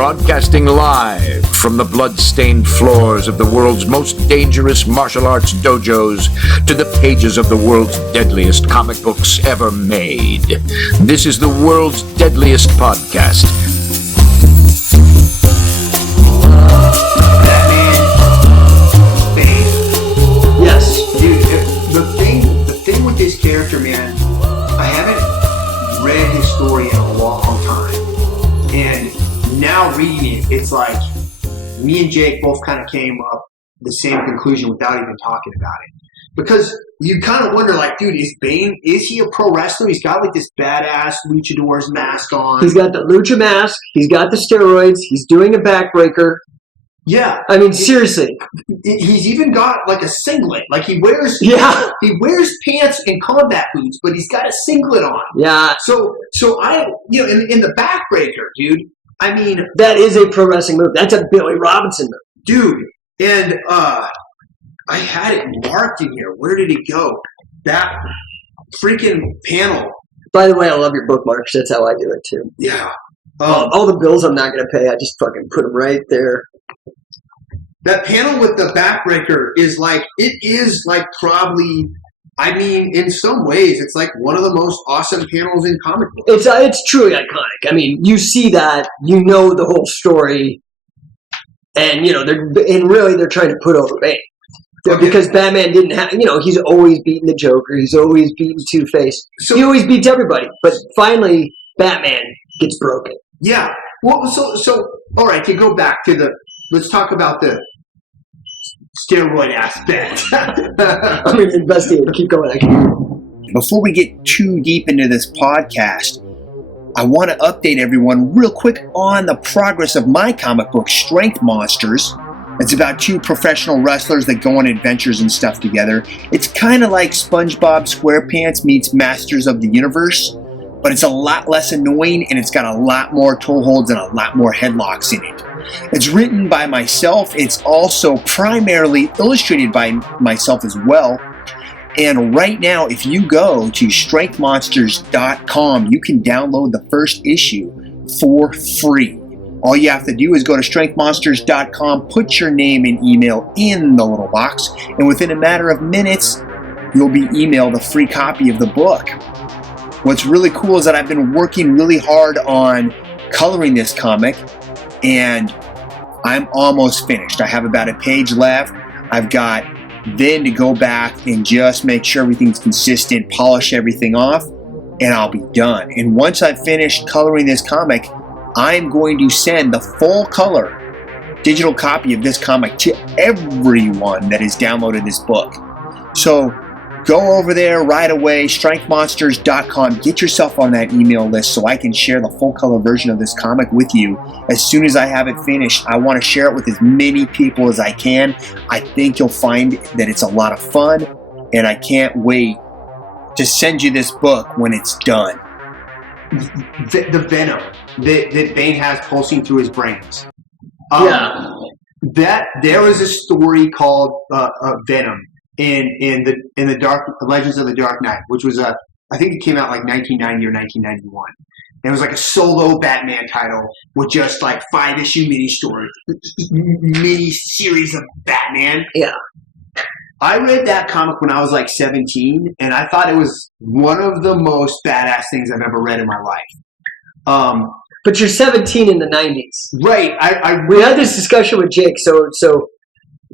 Broadcasting live from the blood-stained floors of the world's most dangerous martial arts dojos to the pages of the world's deadliest comic books ever made. This is the world's deadliest podcast. Bane. Yes, dude. The thing with this character, man, I haven't read his story in a long time, and now reading it, it's like me and Jake both kind of came up the same conclusion without even talking about it. Because you kind of wonder, like, dude, is he a pro wrestler? He's got like this badass Luchador's mask on. He's got the Lucha mask. He's got the steroids. He's doing a backbreaker. Yeah. I mean, seriously. He's even got like a singlet. Like he wears pants and combat boots, but he's got a singlet on. Yeah. So I, in the backbreaker, dude, I mean, that is a pro wrestling move. That's a Billy Robinson move. Dude. And I had it marked in here. Where did it go? That freaking panel. By the way, I love your bookmarks. That's how I do it too. Yeah. All the bills I'm not going to pay, I just fucking put them right there. That panel with the backbreaker is probably, I mean, in some ways, it's like one of the most awesome panels in comic books. It's truly iconic. I mean, you see that, you know the whole story, and they're trying to put over Bane. Okay. Because Batman didn't have, he's always beaten the Joker, he's always beaten Two-Face, he always beats everybody, but finally, Batman gets broken. Yeah. Well, so all right, to go back to let's talk about the steroid aspect. I'm going to investigate. Keep going. Before we get too deep into this podcast, I want to update everyone real quick on the progress of my comic book, Strength Monsters. It's about two professional wrestlers that go on adventures and stuff together. It's kind of like SpongeBob SquarePants meets Masters of the Universe, but it's a lot less annoying, and it's got a lot more toe holds and a lot more headlocks in it. It's written by myself. It's also primarily illustrated by myself as well. And right now, if you go to strengthmonsters.com, you can download the first issue for free. All you have to do is go to strengthmonsters.com, put your name and email in the little box, and within a matter of minutes, you'll be emailed a free copy of the book. What's really cool is that I've been working really hard on coloring this comic, and I'm almost finished. I have about a page left. I've got then to go back and just make sure everything's consistent, polish everything off, and I'll be done. And once I've finished coloring this comic, I'm going to send the full color digital copy of this comic to everyone that has downloaded this book. So go over there right away, strengthmonsters.com. Get yourself on that email list so I can share the full color version of this comic with you. As soon as I have it finished, I want to share it with as many people as I can. I think you'll find that it's a lot of fun, and I can't wait to send you this book when it's done. The venom that Bane has pulsing through his brains. That there was a story called Venom in the Dark Legends of the Dark Knight, which was I think it came out like 1990 or 1991. And it was like a solo Batman title with just like 5-issue mini series of Batman. Yeah. I read that comic when I was like 17, and I thought it was one of the most badass things I've ever read in my life. But you're 17 in the 90s. Right. We had this discussion with Jake. So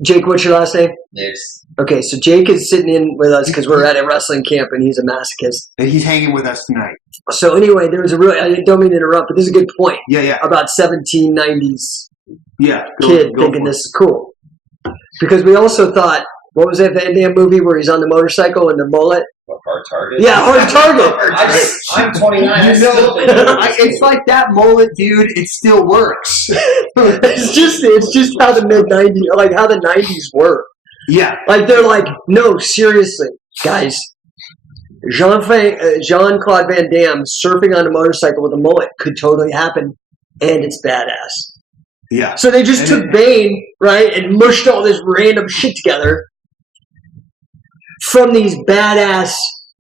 Jake, what's your last name? Yes. Okay, so Jake is sitting in with us because we're at a wrestling camp, and he's a masochist. And he's hanging with us tonight. So anyway, there was I don't mean to interrupt, but this is a good point. Yeah. About 1790s kid thinking this is cool. Because we also thought, what was that Van Damme movie where he's on the motorcycle and the mullet? Hard Target? Yeah, Hard Target. I'm 29. It's like that mullet, dude. It still works. It's just how the mid-90s, like how the 90s were. Yeah. Like they're like, no, seriously, guys. Jean-Claude Van Damme surfing on a motorcycle with a mullet could totally happen, and it's badass. Yeah. So they just took Bane, right, and mushed all this random shit together from these badass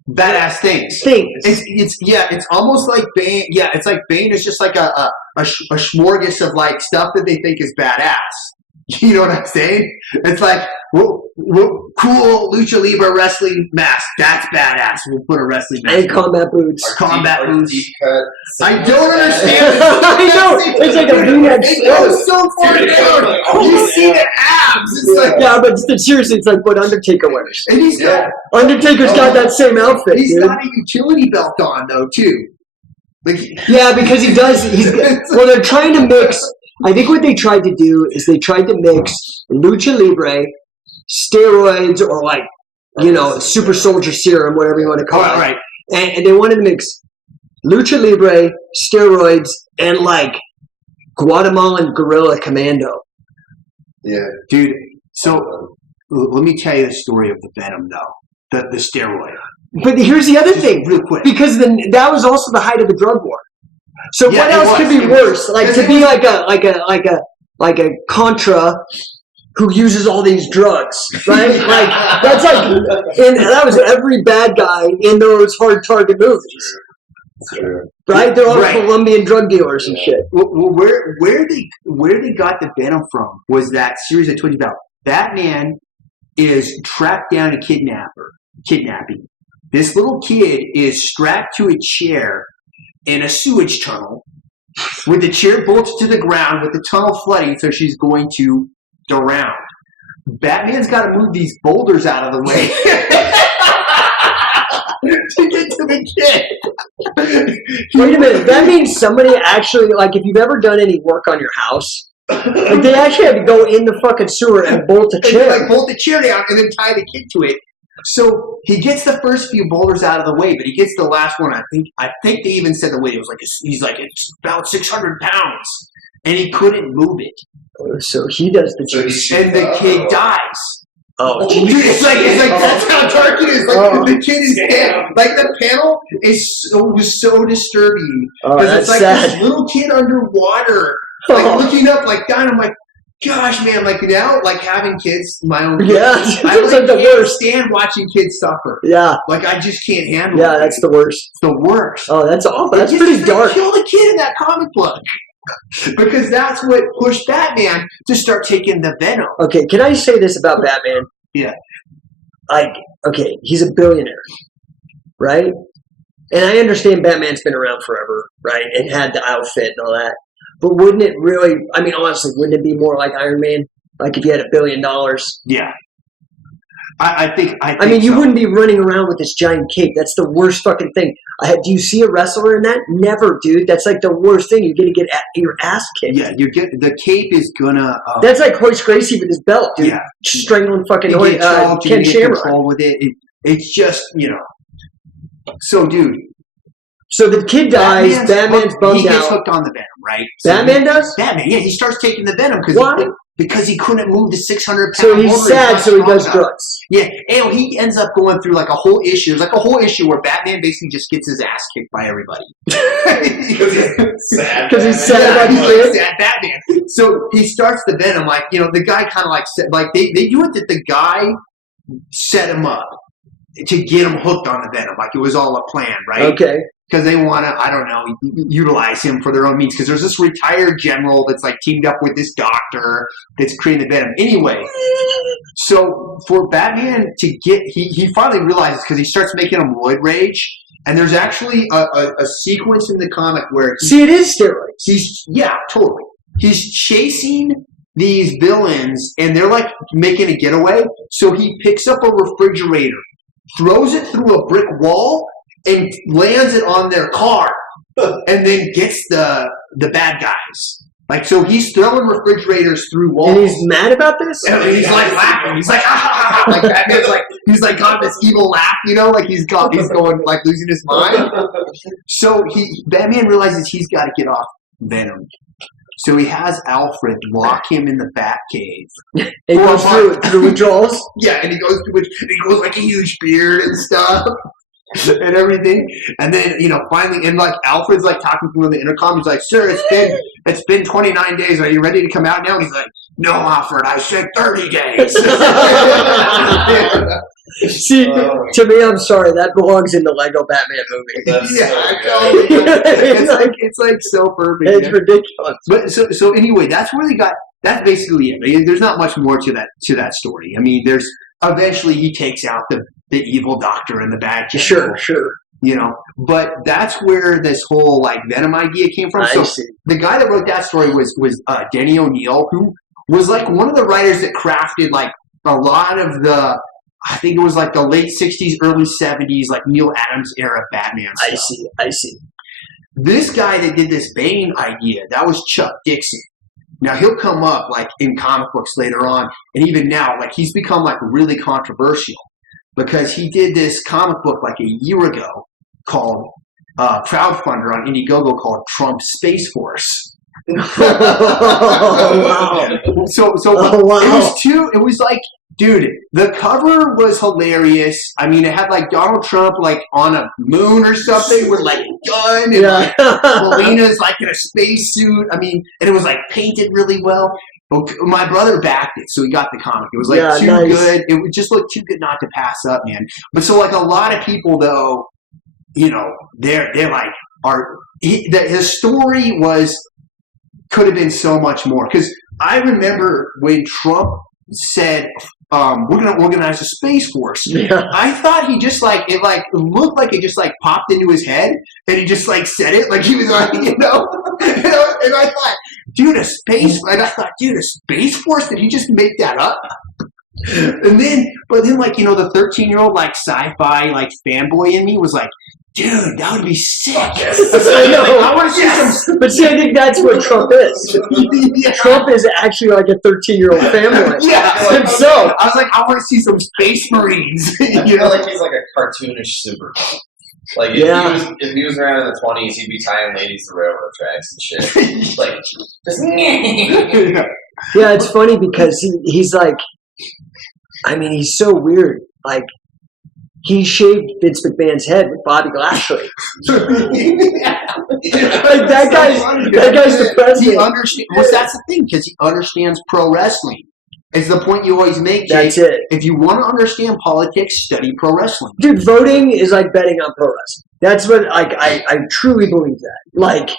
badass things. It's almost like Bane. Yeah, it's like Bane is just like a smorgasbord of like stuff that they think is badass. You know what I'm saying? It's like, cool lucha libre wrestling mask. That's badass. We'll put a wrestling mask. And combat boots. Combat boots. I don't understand. I know. It's like a V-neck. It was so far down. You see the abs. It's like, yeah, but seriously, it's like what Undertaker wears. And he's got Undertaker's got that same outfit. He's dude. got a utility belt on though too. Like, yeah, because he does. Well, they're trying to mix. I think what they tried to do is they tried to mix lucha libre, steroids, or like, super soldier serum, whatever you want to call it. Right. And they wanted to mix lucha libre, steroids, and like Guatemalan guerrilla commando. Yeah, dude. So let me tell you the story of the Venom, though. The steroid. But here's the other thing, real quick, because that was also the height of the drug war. So what else could be worse? Like to be like a Contra who uses all these drugs, right? Like that's like, and that was every bad guy in those Hard Target movies, right? They're all Colombian drug dealers and shit. Well, where they got the Venom from was that series I told you about. Batman is tracked down a kidnapping. This little kid is strapped to a chair in a sewage tunnel with the chair bolted to the ground with the tunnel flooding, so she's going to drown. Batman's got to move these boulders out of the way to get to the kid. Wait a minute. That means somebody actually, like, if you've ever done any work on your house, like they actually had to go in the fucking sewer and bolt the chair. Like bolt the chair down and then tie the kid to it. So he gets the first few boulders out of the way, but he gets the last one. I think they even said the weight. It was like it's about 600 pounds, and he couldn't move it. So he does the chair, and the kid dies. Oh, dude, it's like that's how dark it is. Like the kid is dead. Like the panel was so disturbing because it's like sad. This little kid underwater, like looking up, like dying. I'm like, gosh, man, like now, like having kids, my own kids, I like the can't stand watching kids suffer. Yeah. Like I just can't handle it. Yeah, that's the worst. It's the worst. Oh, that's awful. That's pretty dark. Kill the kid in that comic book. Because that's what pushed Batman to start taking the Venom. Okay, can I say this about Batman? Yeah. Like, okay, he's a billionaire, right? And I understand Batman's been around forever, right? And had the outfit and all that. But wouldn't it really, I mean, honestly, wouldn't it be more like Iron Man? Like if you had $1 billion? Yeah. I think you wouldn't be running around with this giant cape. That's the worst fucking thing. Do you see a wrestler in that? Never, dude. That's like the worst thing. You're going to get your ass kicked. Yeah, the cape is gonna. That's like Hoist Gracie with his belt, dude. Yeah, strangling fucking Ken Shamrock with it. It's just So, dude. So the kid dies. Batman's bummed out. He gets hooked on the Venom, right? Batman does. Batman, yeah, he starts taking the Venom because he couldn't move the 600 pounds. So he's sad, so he does drugs. Yeah, and he ends up going through like a whole issue. There's like a whole issue where Batman basically just gets his ass kicked by everybody. Because he's sad about his kid. Sad Batman. So he starts the Venom, like, the guy kind of like they do it that the guy set him up to get him hooked on the Venom. Like it was all a plan, right? Okay. Because they want to, I don't know, utilize him for their own means. Because there's this retired general that's like teamed up with this doctor that's creating the Venom. Anyway, so for Batman to get, he finally realizes because he starts making him roid rage. And there's actually a sequence in the comic where it is steroids. Totally. He's chasing these villains and they're like making a getaway. So he picks up a refrigerator, throws it through a brick wall, and lands it on their car, and then gets the bad guys. Like, so he's throwing refrigerators through walls. And he's mad about this? And he's like laughing. He's like, ha ha ha ha. Like, Batman's like, he's like got this evil laugh, like he's going, like losing his mind. So Batman realizes he's got to get off Venom. So he has Alfred lock him in the Batcave. He goes through withdrawals? Yeah, and he goes through he grows like a huge beard and stuff. And everything, and then finally, and like Alfred's like talking to him on the intercom. He's like, "Sir, it's been 29 days. Are you ready to come out now?" And he's like, "No, Alfred, I said 30 days." See, to me, I'm sorry, that belongs in the Lego Batman movie. It's like so perfect. It's ridiculous. But so anyway, that's where they got. That's basically it. I mean, there's not much more to that story. I mean, there's eventually he takes out the evil doctor and the bad general. Sure. You know, but that's where this whole like Venom idea came from. I see. The guy that wrote that story was Denny O'Neil, who was like one of the writers that crafted like a lot of the. I think it was like the late 60s, early 70s, like Neil Adams era Batman stuff. I see. This guy that did this Bane idea, that was Chuck Dixon. Now, he'll come up like in comic books later on, and even now, like he's become like really controversial because he did this comic book like a year ago called crowdfunder on Indiegogo called Trump Space Force. Oh, wow. So it was like, dude, the cover was hilarious. I mean, it had like Donald Trump like on a moon or something with like a gun and like Melina's like in a spacesuit. I mean, and it was like painted really well. But my brother backed it, so he got the comic. It was like too good. It would just look too good not to pass up, man. But so like a lot of people though, you know, they're like his story could have been so much more. Because I remember when Trump said, we're going to organize a space force. Yeah. I thought he just like, it like looked like it just like popped into his head and he just like said it like he was like, you know, and I thought, dude, a space force? Did he just make that up? But then like, you know, the 13-year-old like sci-fi like fanboy in me was like, dude, that would be sick. I want to see some. But see, I think that's what Trump is. Yeah. Trump is actually like a 13-year-old family. Yeah. Himself. I was like, I want to see some space marines. I feel like he's like a cartoonish Superman. Like if he was around in the 20s, he'd be tying ladies to railroad tracks and shit. Like, just yeah, it's funny because he's like, I mean, he's so weird. Like, he shaved Vince McMahon's head with Bobby Lashley. Like that guy's the president. He understands. Well, that's the thing because he understands pro wrestling. It's the point you always make, Jake. That's it. If you want to understand politics, study pro wrestling. Dude, voting is like betting on pro wrestling. That's what I truly believe that. Like,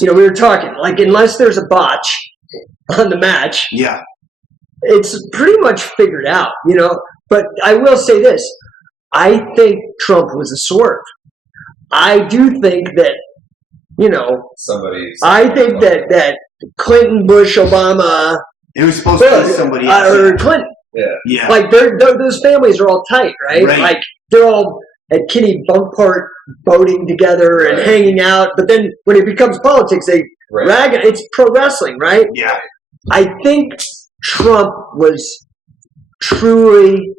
you know, we were talking like unless there's a botch on the match, yeah, it's pretty much figured out. You know, but I will say this. I think Trump was a swerve. I do think that, you know, I think that Clinton, Bush, Obama, it was supposed to be somebody else. Or Clinton. Yeah. Like, those families are all tight, right? Like, they're all at Kitty Bunkport boating together and hanging out. But then when it becomes politics, they rag it. It's pro wrestling, right? Yeah. I think Trump was truly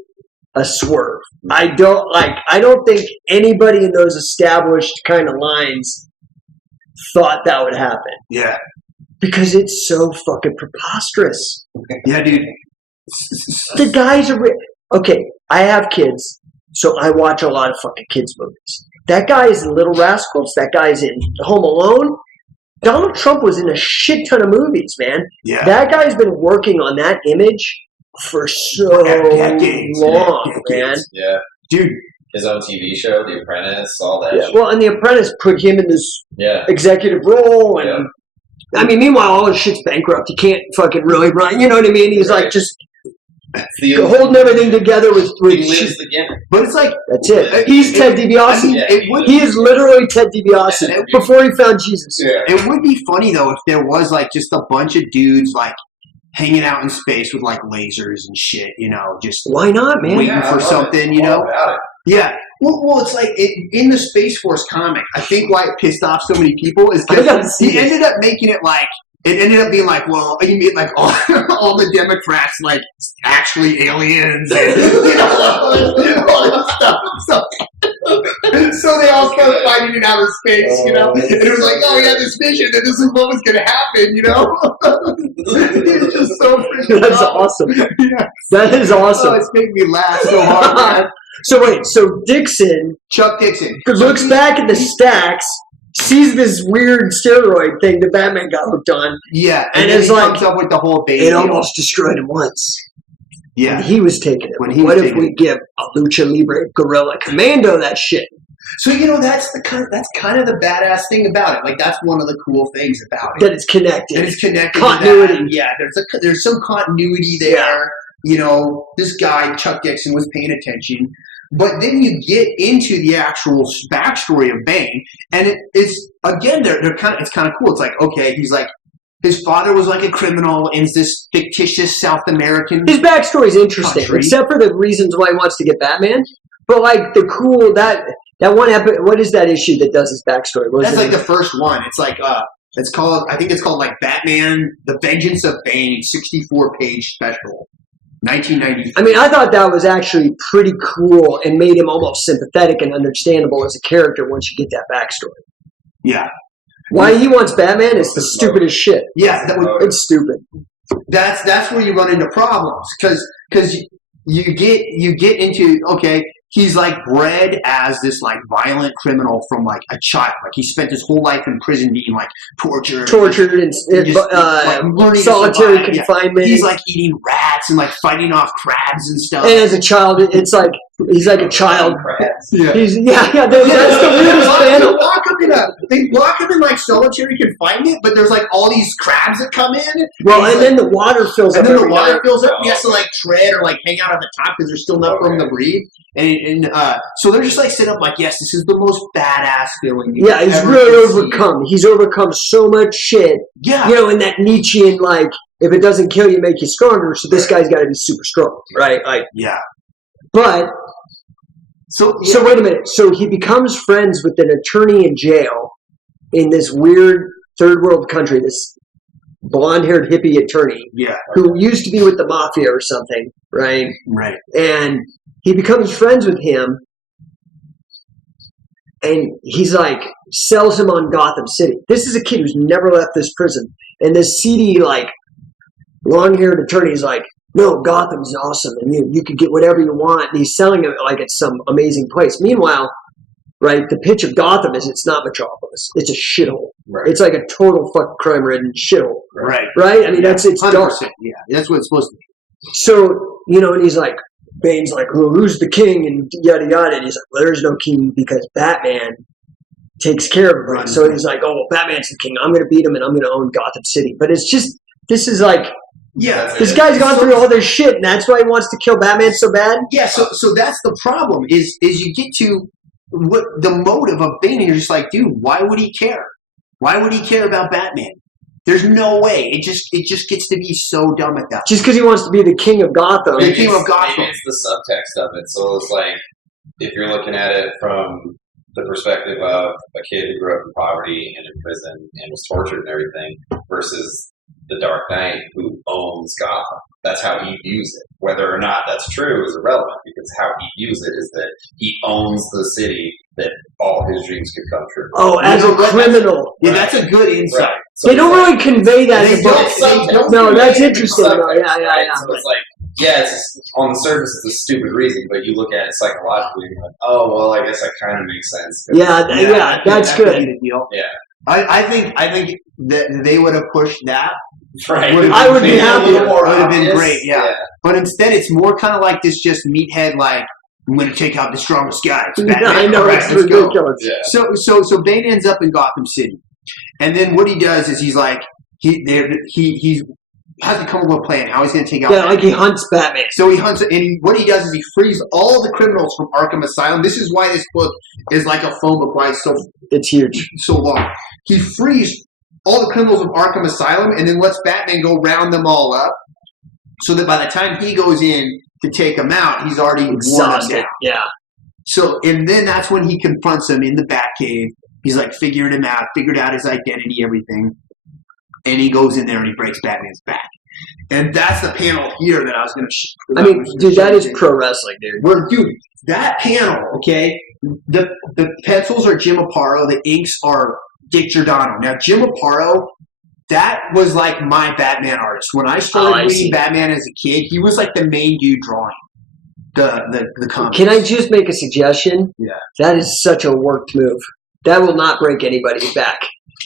a swerve. I don't think anybody in those established kind of lines thought that would happen. Yeah. Because it's so fucking preposterous. Yeah, dude. The guys are... Okay, I have kids, so I watch a lot of fucking kids' movies. That guy is in Little Rascals. That guy's in Home Alone. Donald Trump was in a shit ton of movies, man. Yeah. That guy's been working on that image for so long, man. Yeah. Dude. His own TV show, The Apprentice, all that shit. Well, and The Apprentice put him in this executive role. And I mean, meanwhile, all his shit's bankrupt. He can't fucking really run. You know what I mean? He's like just holding everything together with lives the gimmick. But it's like... That's it. He's Ted DiBiase. He is literally Ted DiBiase before he found Jesus. Yeah. It would be funny, though, if there was like just a bunch of dudes like hanging out in space with like lasers and shit, you know, just why not, man? Waiting for something, you know? Yeah. Well, it's like in the Space Force comic, I think why it pissed off so many people is because he ended up making it like, it ended up being like, well, you mean like all the Democrats like actually aliens and you know, all this stuff. So they all started fighting in outer space, you know? And it was like, oh, we had this vision that this is what was going to happen, you know? It's just so freaking That's awesome. Yeah. That is awesome. Oh, it's making me laugh so hard, man. So wait, so Chuck Dixon, looks back at the stacks, sees this weird steroid thing that Batman got hooked on. Yeah, and then it's he like comes up with the whole Bane. It almost destroyed him once. Yeah. And he was taking it. When he was what if taking we give a Lucha Libre Gorilla Commando that shit? So that's kind of the badass thing about it. Like that's one of the cool things about it. That it's connected. That it's connected. Continuity. To that. Yeah, there's some continuity there. Yeah. You know, this guy Chuck Dixon was paying attention, but then you get into the actual backstory of Bane, and it's again it's kind of cool. It's like, okay, he's like, his father was like a criminal in this fictitious South American. His backstory is interesting, country. except for the reasons why he wants to get Batman. But like the cool that one episode, what is that issue that does his backstory? That's like the first one. It's like I think it's called like Batman: The Vengeance of Bane, 64-page special, 1990. I mean, I thought that was actually pretty cool and made him almost sympathetic and understandable as a character once you get that backstory. Yeah. Why he wants Batman is the stupidest shit. Yeah, it's stupid. That's where you run into problems because you get into, okay, he's like bred as this like violent criminal from like a child. Like he spent his whole life in prison being like tortured and like solitary confinement. Yeah. He's like eating rats and like fighting off crabs and stuff. And as a child, it's like he's like a child. Yeah. That's the weirdest panel. They lock him in like solitary confinement, but there's like all these crabs that come in. Well, and then the water fills up. And then the water fills up. He has to like tread or like hang out at the top because there's still enough room to breathe. And so they're just like set up like, yes, this is the most badass feeling. Yeah, he's really overcome. He's overcome so much shit. Yeah. You know, in that Nietzschean, like, if it doesn't kill you, make you stronger. So this guy's got to be super strong, right? Like, yeah. But so wait a minute. So he becomes friends with an attorney in jail in this weird third world country. This blonde-haired hippie attorney, who used to be with the mafia or something, right? Right. And he becomes friends with him, and he's like sells him on Gotham City. This is a kid who's never left this prison, and this seedy, like long-haired attorney is like, no, Gotham's awesome, and you could get whatever you want. And he's selling it like it's some amazing place. Meanwhile, right, the pitch of Gotham is it's not Metropolis. It's a shithole. Right. It's like a total fucking crime-ridden shithole. Right. Right? I mean, it's dark. Yeah, that's what it's supposed to be. So, you know, and he's like, Bane's like, well, who's the king? And yada, yada. And he's like, well, there's no king because Batman takes care of everybody. So he's like, oh, Batman's the king. I'm going to beat him and I'm going to own Gotham City. But it's just, this is like, this guy's gone through all this shit, and that's why he wants to kill Batman so bad? Yeah, so that's the problem, is you get to what the motive of Bane, and you're just like, dude, why would he care? Why would he care about Batman? There's no way. It just gets to be so dumb at that. Just because he wants to be the king of Gotham. The king of Gotham. Maybe it's the subtext of it. So it's like, if you're looking at it from the perspective of a kid who grew up in poverty and in prison and was tortured and everything, versus the Dark Knight who owns Gotham. That's how he views it. Whether or not that's true is irrelevant, because how he views it is that he owns the city that all his dreams could come true. Oh, as a criminal. Yeah, that's a good insight. Right. So they don't really convey that in the book. No, that's interesting. Yeah. So it's like, yes, on the surface it's a stupid reason, but you look at it psychologically and you're like, oh, well, I guess that kind of makes sense. Yeah, that's good. Yeah. I think that they would have pushed that. Right. I would be happy. It would have been great, yeah. But instead, it's more kind of like this just meathead, like, I'm going to take out the strongest guy. I know, right, it's ridiculous. Yeah. So Bane ends up in Gotham City. And then what he does is he's like, he has to come up with a plan how he's going to take out Batman. Like he hunts Batman. So he hunts, and what he does is he frees all the criminals from Arkham Asylum. This is why this book is like a phone book, why it's huge, so long. He frees all the criminals of Arkham Asylum and then lets Batman go round them all up, so that by the time he goes in to take them out, he's already worn them down. Yeah. So, and then that's when he confronts him in the Batcave. He's like figured out his identity, everything. And he goes in there and he breaks Batman's back. And that's the panel here that I was going to I mean, dude, that is pro wrestling, dude. Dude, that panel, okay, the pencils are Jim Aparo, the inks are Dick Giordano. Now, Jim Aparo, that was like my Batman artist. When I started reading Batman as a kid, he was like the main dude drawing the comics. Can I just make a suggestion? Yeah. That is such a worked move. That will not break anybody's back.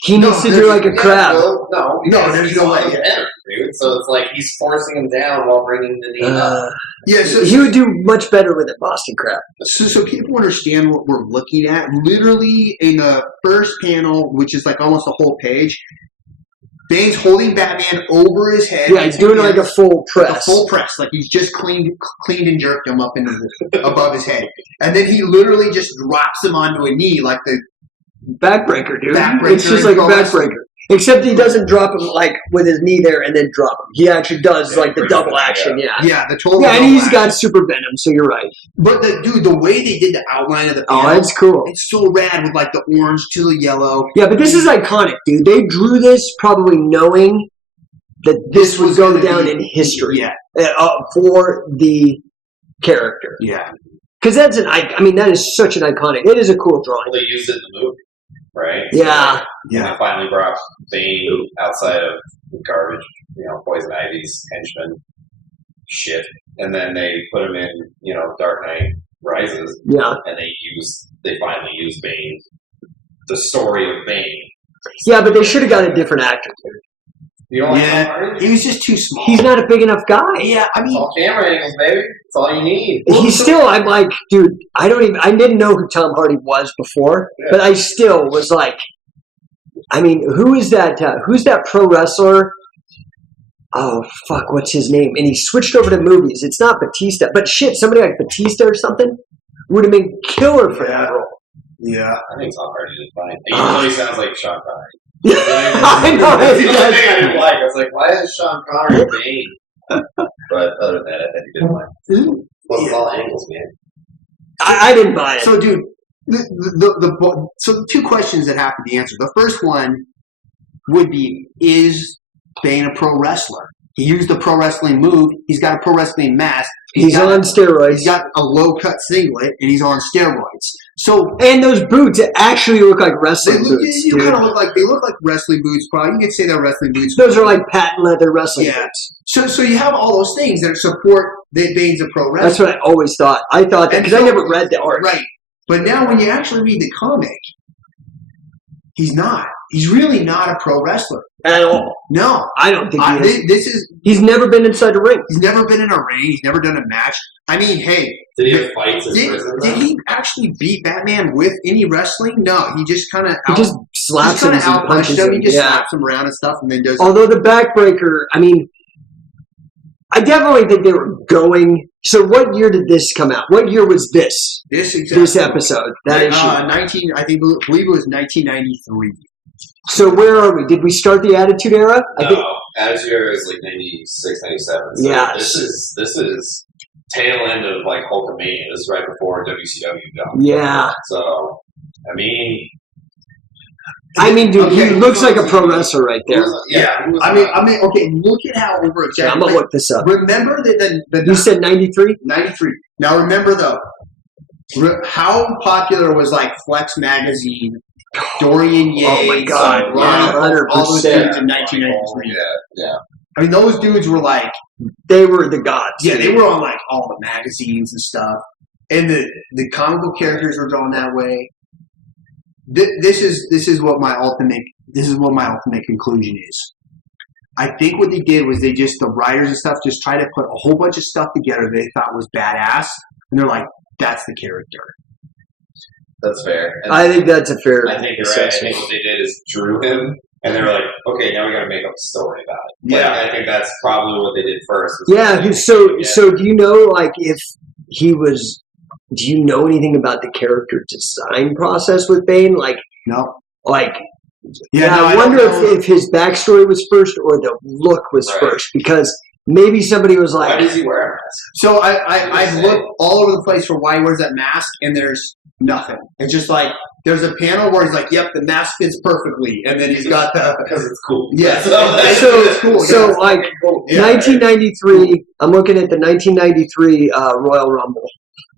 He needs to do like a crab. No, there's no way. Dude. So it's like he's forcing him down while bringing the knee up. Yeah, so he would do much better with it, Boston Crab. So people understand what we're looking at. Literally in the first panel, which is like almost a whole page, Bane's holding Batman over his head. Yeah, he's doing like a full press. Like a full press, like he's just cleaned and jerked him up into above his head, and then he literally just drops him onto a knee like the backbreaker, dude. Backbreaker It's just like a backbreaker. Except he doesn't drop him like with his knee there and then drop him. He actually does like the double action, Yeah, the total. Yeah, and he's got super venom, so you're right. But the way they did the outline of the panel, it's cool. It's so rad with like the orange to the yellow. Yeah, but this is iconic, dude. They drew this probably knowing that this would go down in history for the character. Yeah. Because that is such an iconic. It is a cool drawing. Well, they used it in the movie, right? Yeah. And they finally brought Bane outside of garbage, Poison Ivy's henchman shit. And then they put him in, Dark Knight Rises. Yeah. And they finally used Bane, the story of Bane. Yeah, but they should have got a different actor. You don't like Tom Hardy? He was just too small. He's not a big enough guy. Yeah, I mean, it's all camera angles, baby. It's all you need. I'm like, dude, I didn't know who Tom Hardy was before, but I still was like, I mean, who's that pro wrestler? Oh, fuck, what's his name? And he switched over to movies. It's not Batista, but shit, somebody like Batista or something would have been killer for that role. Yeah. I think Tom Hardy did fine. He really sounds like Sean Connery. I know. That's the only thing I didn't like. I was like, why is Sean Connery Bane? But other than that, I think he did fine. Well, it's all angles, man. I didn't buy it. So, dude, so the two questions that have to be answered. The first one would be, is Bane a pro wrestler? He used a pro wrestling move. He's got a pro wrestling mask. He's on steroids. He's got a low-cut singlet, and he's on steroids. And those boots actually look like wrestling boots. You kind of look like wrestling boots. Probably you could say they're wrestling boots. Those are like patent leather wrestling boots. So you have all those things that support that Bane's a pro wrestler. That's what I always thought. I thought that because I never read the art. Right. But now when you actually read the comic, he's not. He's really not a pro wrestler at all. No, I don't think he is. He's never been inside a ring. He's never been in a ring. He's never done a match. I mean, hey, did he have fights in prison? Did he actually beat Batman with any wrestling? No, he just kind of just slaps him and punches him. He just slaps him around and stuff, and then does. Although the backbreaker, I mean, I definitely think they were going. So, what year did this come out? What year was this? This episode, that issue. I believe it was 1993. So where are we? Did we start the Attitude Era? No, Attitude Era is like 96, 97. So yeah. This is tail end of like Hulkamania. This is right before WCW got. Yeah. So, I mean, dude, he looks like a pro wrestler right there. Yeah. I mean, okay, look at how overexaggerated. Yeah, I'm going to look this up. Remember that you said 93? 93. Now remember though, how popular was like Flex Magazine, Dorian Yates, oh my God, all those 100%. dudes in 1993. Yeah. I mean, those dudes were like, they were the gods. Yeah, they were on like all the magazines and stuff, and the comic book characters were drawn that way. This is what my ultimate conclusion is. I think what they did was the writers and stuff just tried to put a whole bunch of stuff together they thought was badass, and they're like, that's the character. That's fair. And I think that's a fair. I think you're right. I think what they did is drew him, and they were like, okay, now we got to make up a story about it. Yeah. Like, I think that's probably what they did first. Yeah. So do you know, like, if he was? Do you know anything about the character design process with Bane? Like, no. Like, yeah. No, I wonder if his backstory was first or the look was first, because maybe somebody was like, why does he wear a mask? So I've looked all over the place for why he wears that mask, and there's nothing. It's just like there's a panel where he's like, "Yep, the mask fits perfectly," and then he's got the because it's cool. Yeah, it's cool. So like 1993, I'm looking at the 1993 Royal Rumble.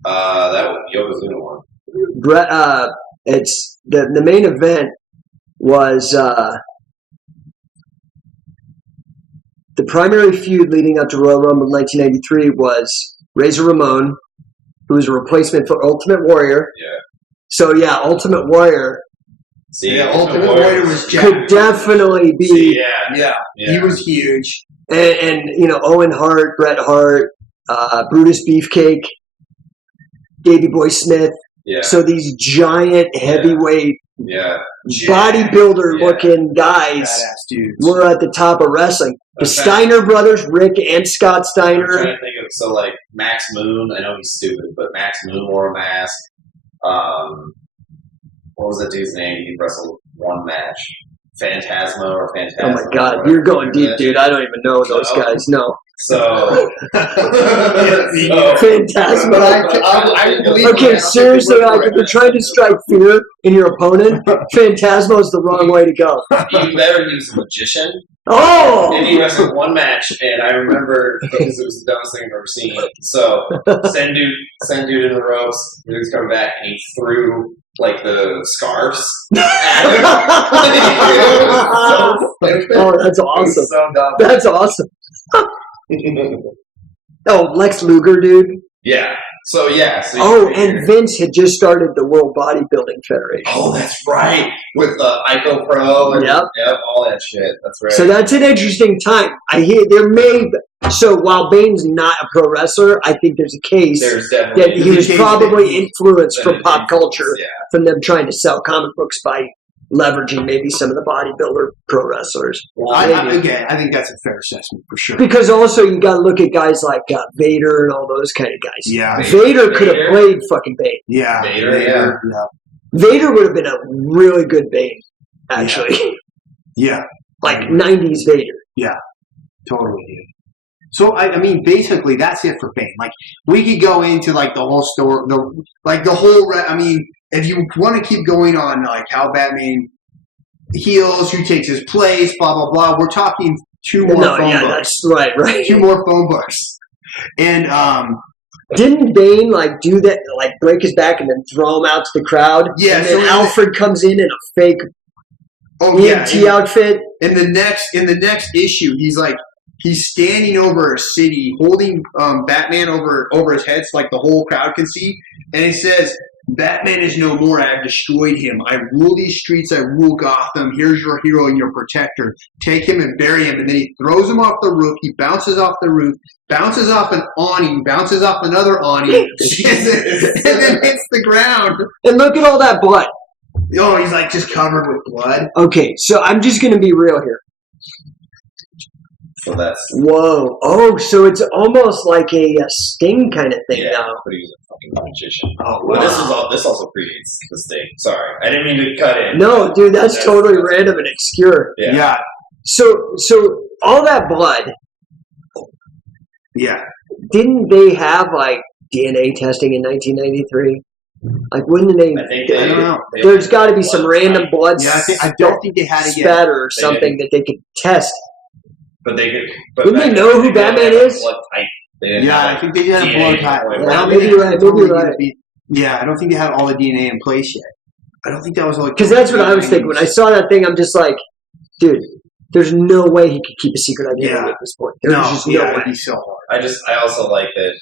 That was Yokozuna one. It's the main event was the primary feud leading up to Royal Rumble 1993 was Razor Ramon, who was a replacement for Ultimate Warrior. Yeah. So yeah, Ultimate Warrior. See, Ultimate Warrior was could definitely be. Yeah. He was huge. and Owen Hart, Bret Hart, Brutus Beefcake, Davey Boy Smith. Yeah. So these giant heavyweight bodybuilder looking guys Badass dudes. were at the top of wrestling. The Steiner brothers, Rick and Scott I'm Steiner. trying to think of, so like Max Moon, I know he's stupid, but Max Moon wore a mask. What was that dude's name? He wrestled one match. Phantasma or Phantasma. Oh my God, you're going deep, dude. I don't even know those guys. No. So, Phantasma. I believe Okay, seriously, like if you're trying to strike fear in your opponent, Phantasma is the wrong way to go. even better, he was a magician. Oh! And he wrestled one match, and I remember because it was the dumbest thing I've ever seen. So, send dude in the ropes. He was coming back, and he threw like the scarves at him. Oh, that's awesome. So dumb. That's awesome. Oh, Lex Luger, dude. Yeah. So yeah. So Oh, and Vince had just started the World Bodybuilding Federation. oh, that's right. With the Ico Pro and Yep. all that shit. That's right. So that's an interesting time. I hear there may. So while Bane's not a pro wrestler, I think there's a case There's that definitely he was probably influenced from pop influence, culture, Yeah. from them trying to sell comic books by leveraging maybe some of the bodybuilder pro wrestlers. Well, I maybe. think that's a fair assessment for sure. Because also you got to look at guys like Vader and all those kind of guys. Yeah. Vader could have Vader. played fucking Bane. Yeah. Vader, yeah. Vader would have been a really good Bane, actually. Yeah. Like 90s Vader. Totally, dude. So I mean, basically, that's it for Bane. Like, we could go into like the whole story, I mean, if you want to keep going on like how Batman heals, who takes his place, blah blah blah. We're talking two more phone books. That's right. Two more phone books, and Didn't Bane like do that, like break his back and then throw him out to the crowd? Yeah, And then so Alfred comes in a fake yeah, EMT outfit. in the next issue, he's standing over a city, holding Batman over his head, so like the whole crowd can see, and he says, "Batman is no more. I have destroyed him. I rule these streets. I rule Gotham. Here's your hero and your protector. Take him and bury him." And then he throws him off the roof. He bounces off the roof, bounces off an awning, bounces off another awning, and then hits the ground. And look at all that blood. Oh, he's like just covered with blood. Okay, so I'm just going to be real here. So that's Whoa. Oh, so it's almost like a Sting kind of thing now. but he was a fucking magician. Oh, Well, wow. this also predates this thing. Sorry, I didn't mean to cut in. No, dude, that's totally random and obscure. Yeah. Yeah. So all that blood, Yeah. didn't they have like DNA testing in 1993? Like, wouldn't they? I think I don't know. There's got to be some random blood Yeah, I don't think they had it yet. spatter or something that they could test. But they could. But Wouldn't they back know then, who they Batman didn't have is? blood type. They didn't Yeah, have, I think they did have DNA blood type. going I Yeah, don't maybe think you're that right, totally maybe you're needed right. to be- Yeah, I don't think they had all the DNA in place yet. I don't think that was like Because that's what I was thinking. When I saw that thing, I'm just like, dude, there's no way he could keep a secret identity Yeah. at this point. There's just no yeah, way. it'd be so hard. I also like that.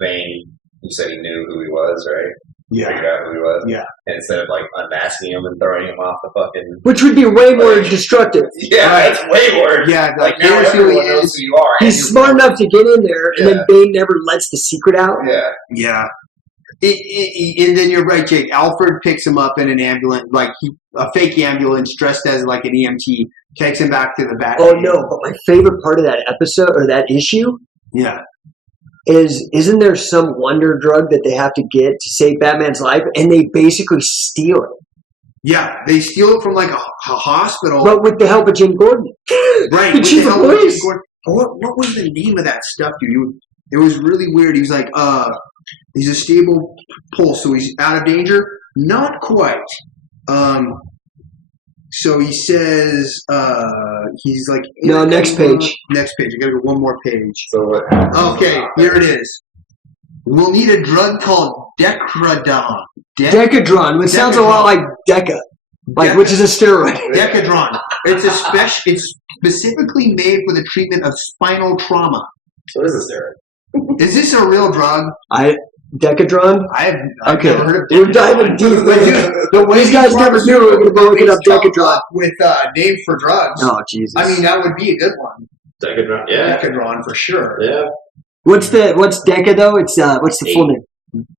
Bane. You said he knew who he was, right? Figured out who he was. Yeah. And instead of like unmasking him and throwing him off the fucking. Which would be way more destructive. Yeah, that's way worse. Yeah, Like now here's who he everyone knows is. who you are. and He's you're smart enough to get in there, and then Yeah. Bane never lets the secret out. Yeah. Yeah. And then you're right, Jake. Alfred picks him up in an ambulance, a fake ambulance dressed as like an EMT, takes him back to the back. Oh no! But my favorite part of that episode or that issue Yeah. isn't there some wonder drug that they have to get to save Batman's life, and they basically steal it, Yeah, they steal it from like a hospital. but with the help of Jim Gordon. Right. The with chief of help police. Jim Gordon. What was the name of that stuff, dude? It was really weird. He was like, he's a stable pulse, so he's out of danger. Not quite. So he says, he's like. No, next page. Next page. I gotta go one more page. So what happens? Okay, here it is. We'll need a drug called Decadron. Decadron, which sounds a lot like Deca, which is a steroid. Decadron. It's specifically made for the treatment of spinal trauma. So this is steroid. Is this a real drug? Decadron? I've Okay, never heard of we're diving deep. The way These guys never knew we were going to go look it up. Decadron. with names for drugs. Oh, Jesus. I mean, that would be a good one. Decadron. Yeah. Decadron for sure. Yeah. What's Deca though? It's what's the full name?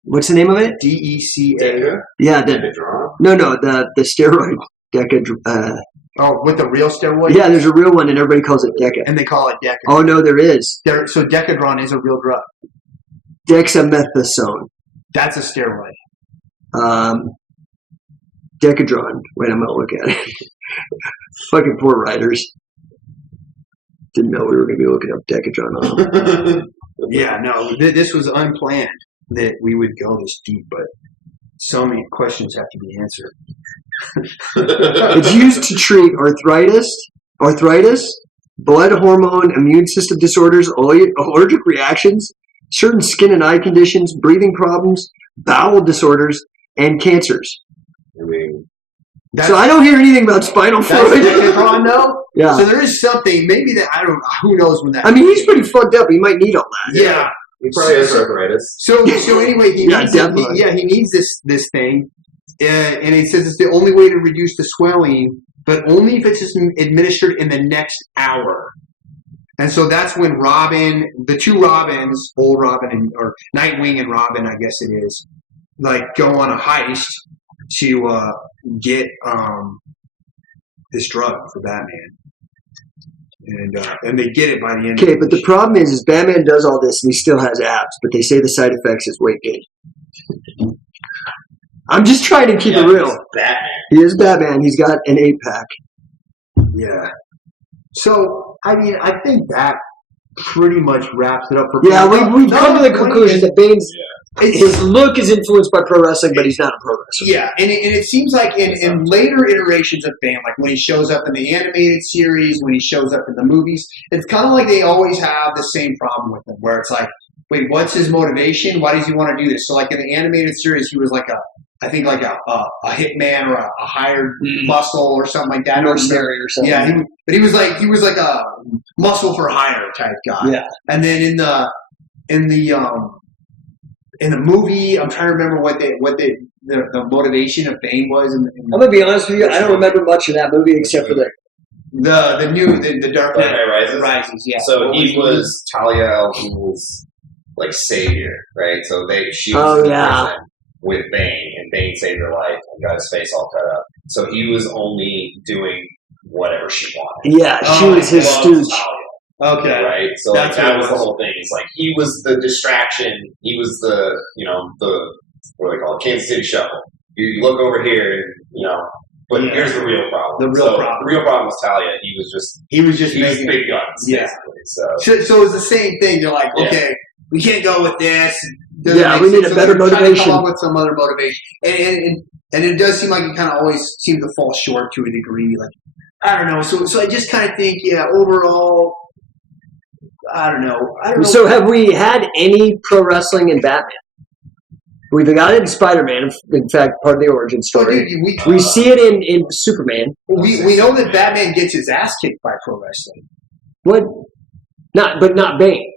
What's the name of it? DECA. Deca? Yeah, Decadron. no, the steroid Deca. Oh, with the real steroid? Yeah, there's a real one, and everybody calls it Deca. And they call it Deca. Oh no, there is. So Decadron is a real drug. Dexamethasone. That's a steroid. Decadron. Wait, I'm gonna look at it. Fucking poor writers. Didn't know we were gonna be looking up Decadron. Yeah, no, this was unplanned that we would go this deep, but so many questions have to be answered. It's used to treat arthritis, blood hormone, immune system disorders, allergic reactions, certain skin and eye conditions, breathing problems, bowel disorders, and cancers. I mean, So I don't hear anything about spinal That's fluid. Decadron, though? Yeah. So there is something, maybe that, I don't know, who knows when that. I mean, he's pretty fucked up. He might need all that. Yeah. he probably has arthritis. So anyway, he Yeah, needs definitely. he needs this thing, and he says it's the only way to reduce the swelling, but only if it's just administered in the next hour. And so that's when Robin, the two Robins, old Robin or Nightwing and Robin, I guess it is, like go on a heist to get this drug for Batman. And they get it by the end. Okay, but the problem is Batman does all this and he still has abs, but they say the side effects is weight gain. I'm just trying to keep it real. He's Batman. He is Batman. He's got an 8-pack. Yeah. So, I mean, I think that pretty much wraps it up for Yeah, Bane. we've come to the conclusion that Bane's It's- his look is influenced by pro wrestling, but he's not a pro wrestler. Yeah, and it seems like in later iterations of Bane, like when he shows up in the animated series, when he shows up in the movies, it's kind of like they always have the same problem with him, where it's like, wait, what's his motivation? Why does he want to do this? So, like in the animated series, he was like a hitman or a hired muscle or something like that. Mercenary or something. Yeah, he was like a muscle for hire type guy. Yeah. And then in the movie, I'm trying to remember what the motivation of Bane was. I'm gonna be honest with you. I don't remember much of that movie except for the the Dark Knight Rises. Yeah. So he was Talia al Ghul's like savior, right? So she was Oh, in yeah. prison with Bane, and Bane saved her life and got his face all cut up. So he was only doing whatever she wanted. yeah. She was his Loved stooge. Talia. Okay. Right, so That's that what it was the was. whole thing. It's like he was the distraction. He was the what do they call it? Kansas City Shuffle. You look over here, but Yeah. here's the real problem. The real problem. The real problem was Talia. He was making big guns, Yeah. basically. So So it's the same thing. They're like, Yeah. okay, we can't go with this. Doesn't Yeah, make we sense. need a So better they're trying to motivation. Come up with some other motivation, and it does seem like it kind of always seems to fall short to a degree. Like I don't know. So I just kind of think, yeah, overall, I don't know. So have we had any pro wrestling in Batman? We've got it in Spider-Man. In fact, part of the origin So, story. dude, We see it in Superman. we know that Batman gets his ass kicked by pro wrestling. What? Not Bane.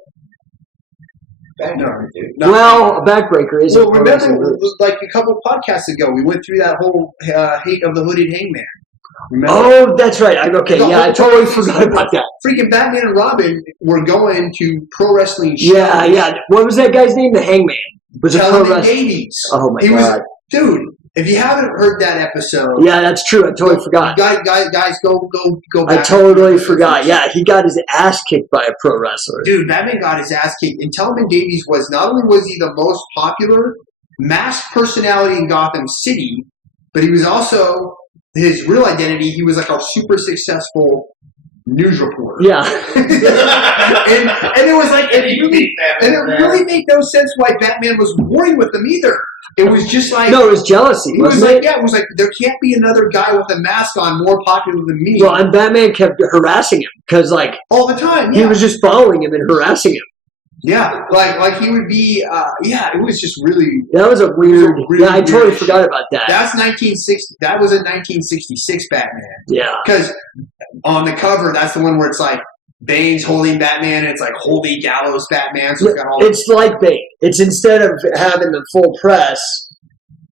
Batman, dude. Well, a backbreaker is. Well, remember, it was like a couple podcasts ago, we went through that whole hate of the hooded hangman. Remember? Oh, that's right. I totally whole- forgot about that. Freaking Batman and Robin were going to pro wrestling shows. Yeah. What was that guy's name? The Hangman. Was a pro Helen wrestler. Davies. Oh my He god. Dude, if you haven't heard that episode, Yeah, that's true. I totally forgot. Guys, go back. I totally forgot. Yeah, he got his ass kicked by a pro wrestler. Dude, Batman got his ass kicked. And Helen Davies was not only was he the most popular masked personality in Gotham City, but he was also his real identity. He was like a super successful news reporter. Yeah. and it was like, and it really made no sense why Batman was warring with them either. It was just like, No, it was jealousy, it was wasn't like, it? yeah, it was like there can't be another guy with a mask on more popular than me. Well, and Batman kept harassing him because, like, all the time. he Yeah, was just following him and harassing him. yeah, like he would be. It was just really. That was a weird. really I totally weird forgot about that. That's 1960. That was a 1966 Batman. Yeah. Because on the cover, that's the one where it's like Bane's holding Batman, and it's like Holy Gallows Batman. So it's got all. It's like Bane. It's instead of having the full press,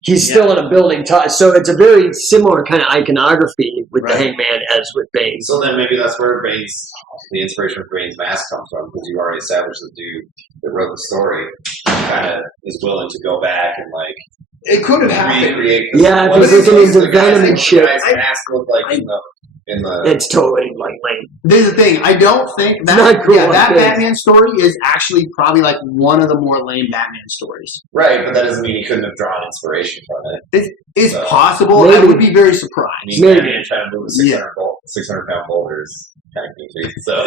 He's still in a building top. So it's a very similar kind of iconography with the Hangman as with Bane. So then maybe that's where the inspiration for Bane's mask comes from, because you already established the dude that wrote the story kind of is willing to go back and like it could have happened. Recreate yeah, if he's looking into Venom and shit. Guy's mask looked like in the. It's totally like lame. There's the thing. I don't think that cool, that Batman story is actually probably like one of the more lame Batman stories. Right, but that doesn't mean he couldn't have drawn inspiration from it. It's possible. Maybe. I would be very surprised. Maybe. Batman trying to move a 600-pound boulders. Kind of confused. So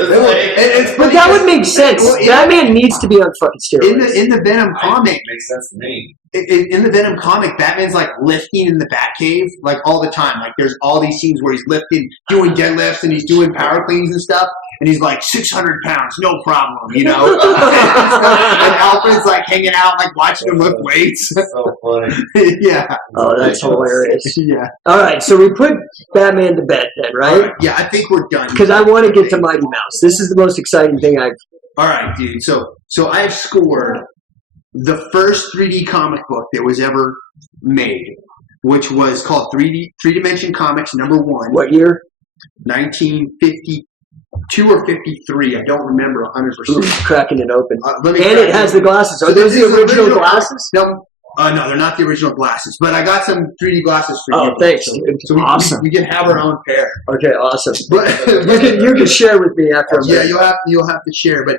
but that would make sense. Batman needs to be on fucking steroids. In the Venom comic, it makes sense to me. In the Venom comic, Batman's like lifting in the Batcave like all the time. Like there's all these scenes where he's lifting, doing deadlifts, and he's doing power cleans and stuff. And he's like 600 pounds, no problem, you know. And Alfred's like hanging out, like watching him lift weights. So funny. Yeah. Oh, that's hilarious. Yeah. All right, so we put Batman to bed then, right? Yeah, I think we're done. Because I want to get to Mighty Mouse. This is the most exciting thing I've. All right, dude. So I've scored the first 3D comic book that was ever made, which was called 3 Dimension Comics #1. What year? 1952 or 53. I don't remember 100%. Cracking it open. And it has the glasses. Are those the original glasses? No, they're not the original glasses. But I got some 3D glasses for you. Oh, thanks, dude. So awesome. We can have our own pair. Okay, awesome. But you can share with me after. Yeah, you'll have to share. But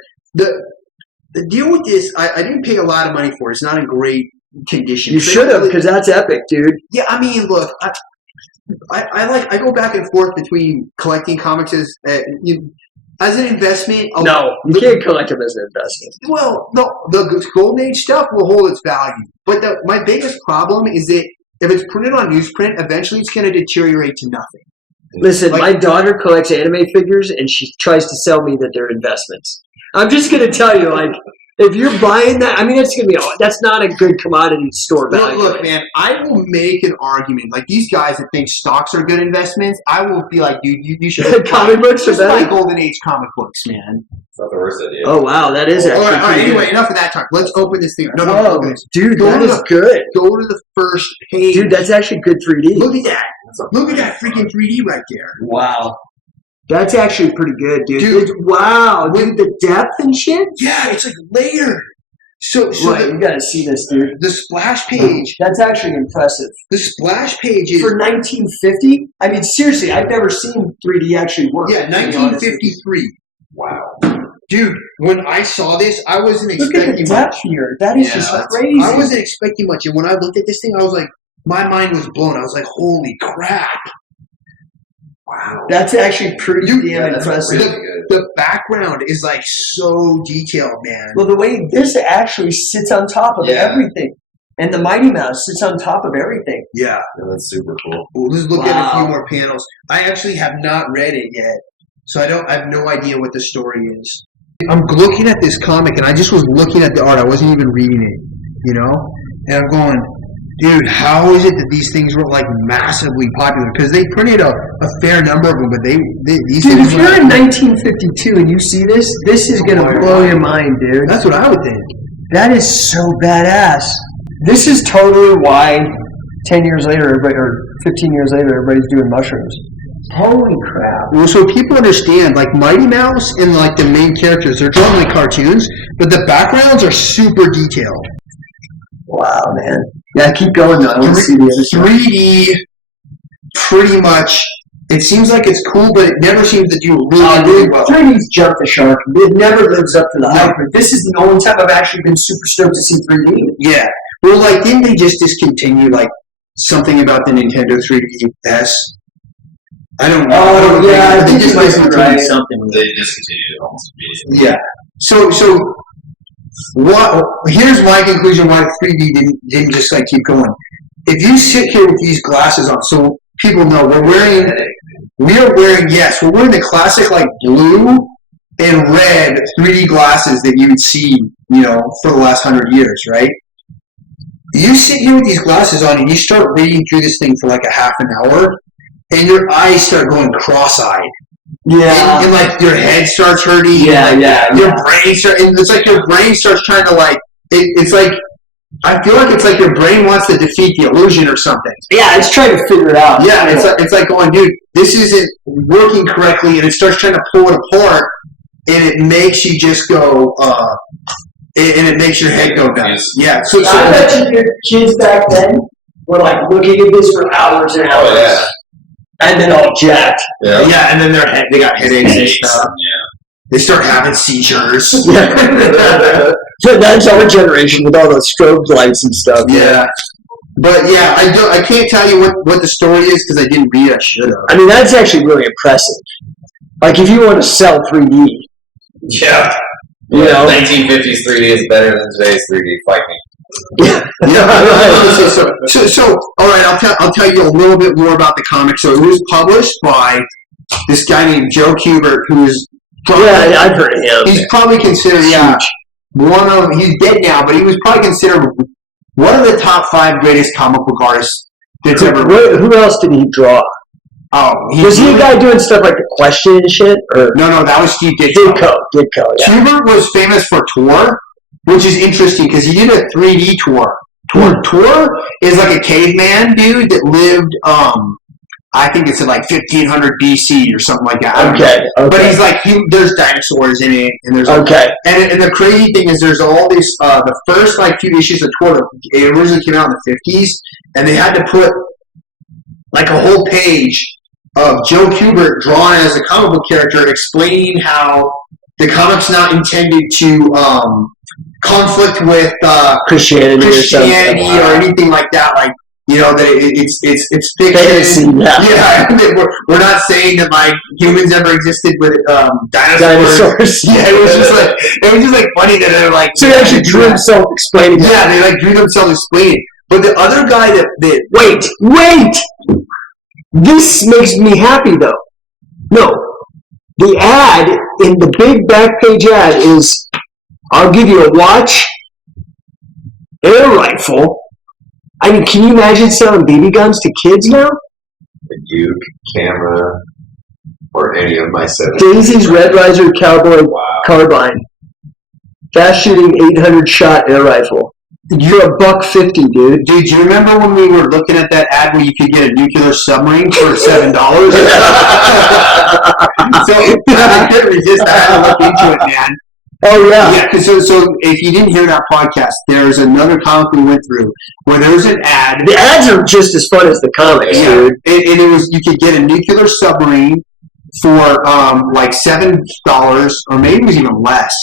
the deal with this, I didn't pay a lot of money for it. It's not in great condition. You should have, because that's epic, dude. Yeah, I mean, look, I go back and forth between collecting comics as an investment. No, you can't collect them as an investment. Well, no, the Golden Age stuff will hold its value. But my biggest problem is that if it's printed on newsprint, eventually it's going to deteriorate to nothing. Listen, my daughter collects anime figures, and she tries to sell me that they're investments. I'm just going to tell you, like, if you're buying that, I mean, that's not a good commodity store value. Look, man, I will make an argument. Like, these guys that think stocks are good investments, I will be like, dude, you should comic books are better. Buy Golden Age comic books, man. It's not the worst idea. Oh, wow, that is actually all right, anyway, enough of that talk. Let's open this thing up. No, dude, that is good. Go to the first page. Dude, that's actually good 3D. Look at that. Look at that freaking 3D right there. Wow. That's actually pretty good, dude. Wow, dude, the depth and shit? Yeah, it's like layered. So you gotta see this, dude. The splash page. That's actually impressive. The splash page is... For 1950? I mean, seriously, I've never seen 3D actually work. Yeah, 1953. Wow. Dude, when I saw this, I wasn't expecting much. Look at the depth here. That is just crazy. I wasn't expecting much. And when I looked at this thing, I was like, my mind was blown. I was like, holy crap. Wow. That's actually pretty damn impressive. The background is like so detailed, man. Well, the way this actually sits on top of everything. And the Mighty Mouse sits on top of everything. Yeah. That's super cool. Let's look at a few more panels. I actually have not read it yet. So I have no idea what the story is. I'm looking at this comic, and I just was looking at the art. I wasn't even reading it, you know? And I'm going, dude, how is it that these things were like massively popular? Because they printed a fair number of them, but these dude, things if you're in 1952 and you see this is going to blow your mind, dude. That's what I would think. That is so badass. This is totally why 10 years later, or 15 years later, everybody's doing mushrooms. Holy crap. Well, so people understand, like Mighty Mouse and like the main characters, they're drawn like cartoons, but the backgrounds are super detailed. Wow, man. Yeah, keep going though. I want to see the other stuff. 3D, pretty much, it seems like it's cool, but it never seems to do really well. 3D's jumped the shark. It never lives up to the hype. But this is the only time I've actually been super stoked to see 3D. Yeah. Well, like, didn't they just discontinue, like, something about the Nintendo 3DS? I don't know. I think just discontinued something. They discontinued it almost immediately. Yeah. So what? Here's my conclusion why 3D didn't just like keep going. If you sit here with these glasses on, so people know we're wearing the classic like blue and red 3D glasses that you would see, you know, for the last 100 years, right? You sit here with these glasses on and you start reading through this thing for like a half an hour, and your eyes start going cross-eyed. Yeah. And like your head starts hurting. Yeah. Your brain starts, and it's like your brain starts trying to like, it's like I feel like it's like your brain wants to defeat the illusion or something. Yeah, it's trying to figure it out. Yeah, it's like going, dude, this isn't working correctly, and it starts trying to pull it apart, and it makes you just go, and it makes your head go nuts. Yeah. So I bet you your kids back then were like looking at this for hours and hours. Oh, yeah. And then all jacked. Yeah. Yeah, and then they got headaches and stuff. They start having seizures. So that's our generation with all those strobe lights and stuff. Yeah. But yeah, I can't tell you what the story is because I didn't read it. I should have. I mean, that's actually really impressive. Like, if you want to sell 3D. Yeah. You know? 1950s 3D is better than today's 3D. Fight me. Yeah. So all right, I'll tell you a little bit more about the comic. So it was published by this guy named Joe Kubert, who's I've heard of him. He's probably considered he's dead now, but he was probably considered one of the top 5 greatest comic book artists that's ever. Who else did he draw? Oh, was he a guy doing stuff like The Question and shit? Or? No, that was Steve Ditko. Ditko, yeah. Kubert was famous for Tor, which is interesting because he did a 3D tour. Tor is like a caveman dude that lived, I think it's in like 1500 BC or something like that. Okay. But he's like, there's dinosaurs in it, and there's and the crazy thing is there's all these the first like few issues of Tor, it originally came out in the 50s, and they had to put like a whole page of Joe Kubert drawn as a comic book character explaining how the comic's not intended to conflict with Christianity or anything like that. Like, you know, that it's fiction. Fantasy, yeah. We're not saying that like humans ever existed with dinosaurs. Yeah, it was just like funny that they're like. So he actually drew himself explaining. Yeah, they like drew themselves explaining. But the other guy that wait. This makes me happy though. No, the ad in the big back page ad is, I'll give you a watch, air rifle. I mean, can you imagine selling BB guns to kids now? A Duke, camera, or any of my 7. Daisy's Red Riser Cowboy Carbine. Fast shooting 800 shot air rifle. You're $1.50, dude. Dude, do you remember when we were looking at that ad where you could get a nuclear submarine for $7? So I couldn't resist. I had to look into it, man. Oh yeah. Yeah. So if you didn't hear that podcast, there's another comic we went through where there's an ad. The ads are just as fun as the comics, dude. And it was, you could get a nuclear submarine for like $7, or maybe it was even less.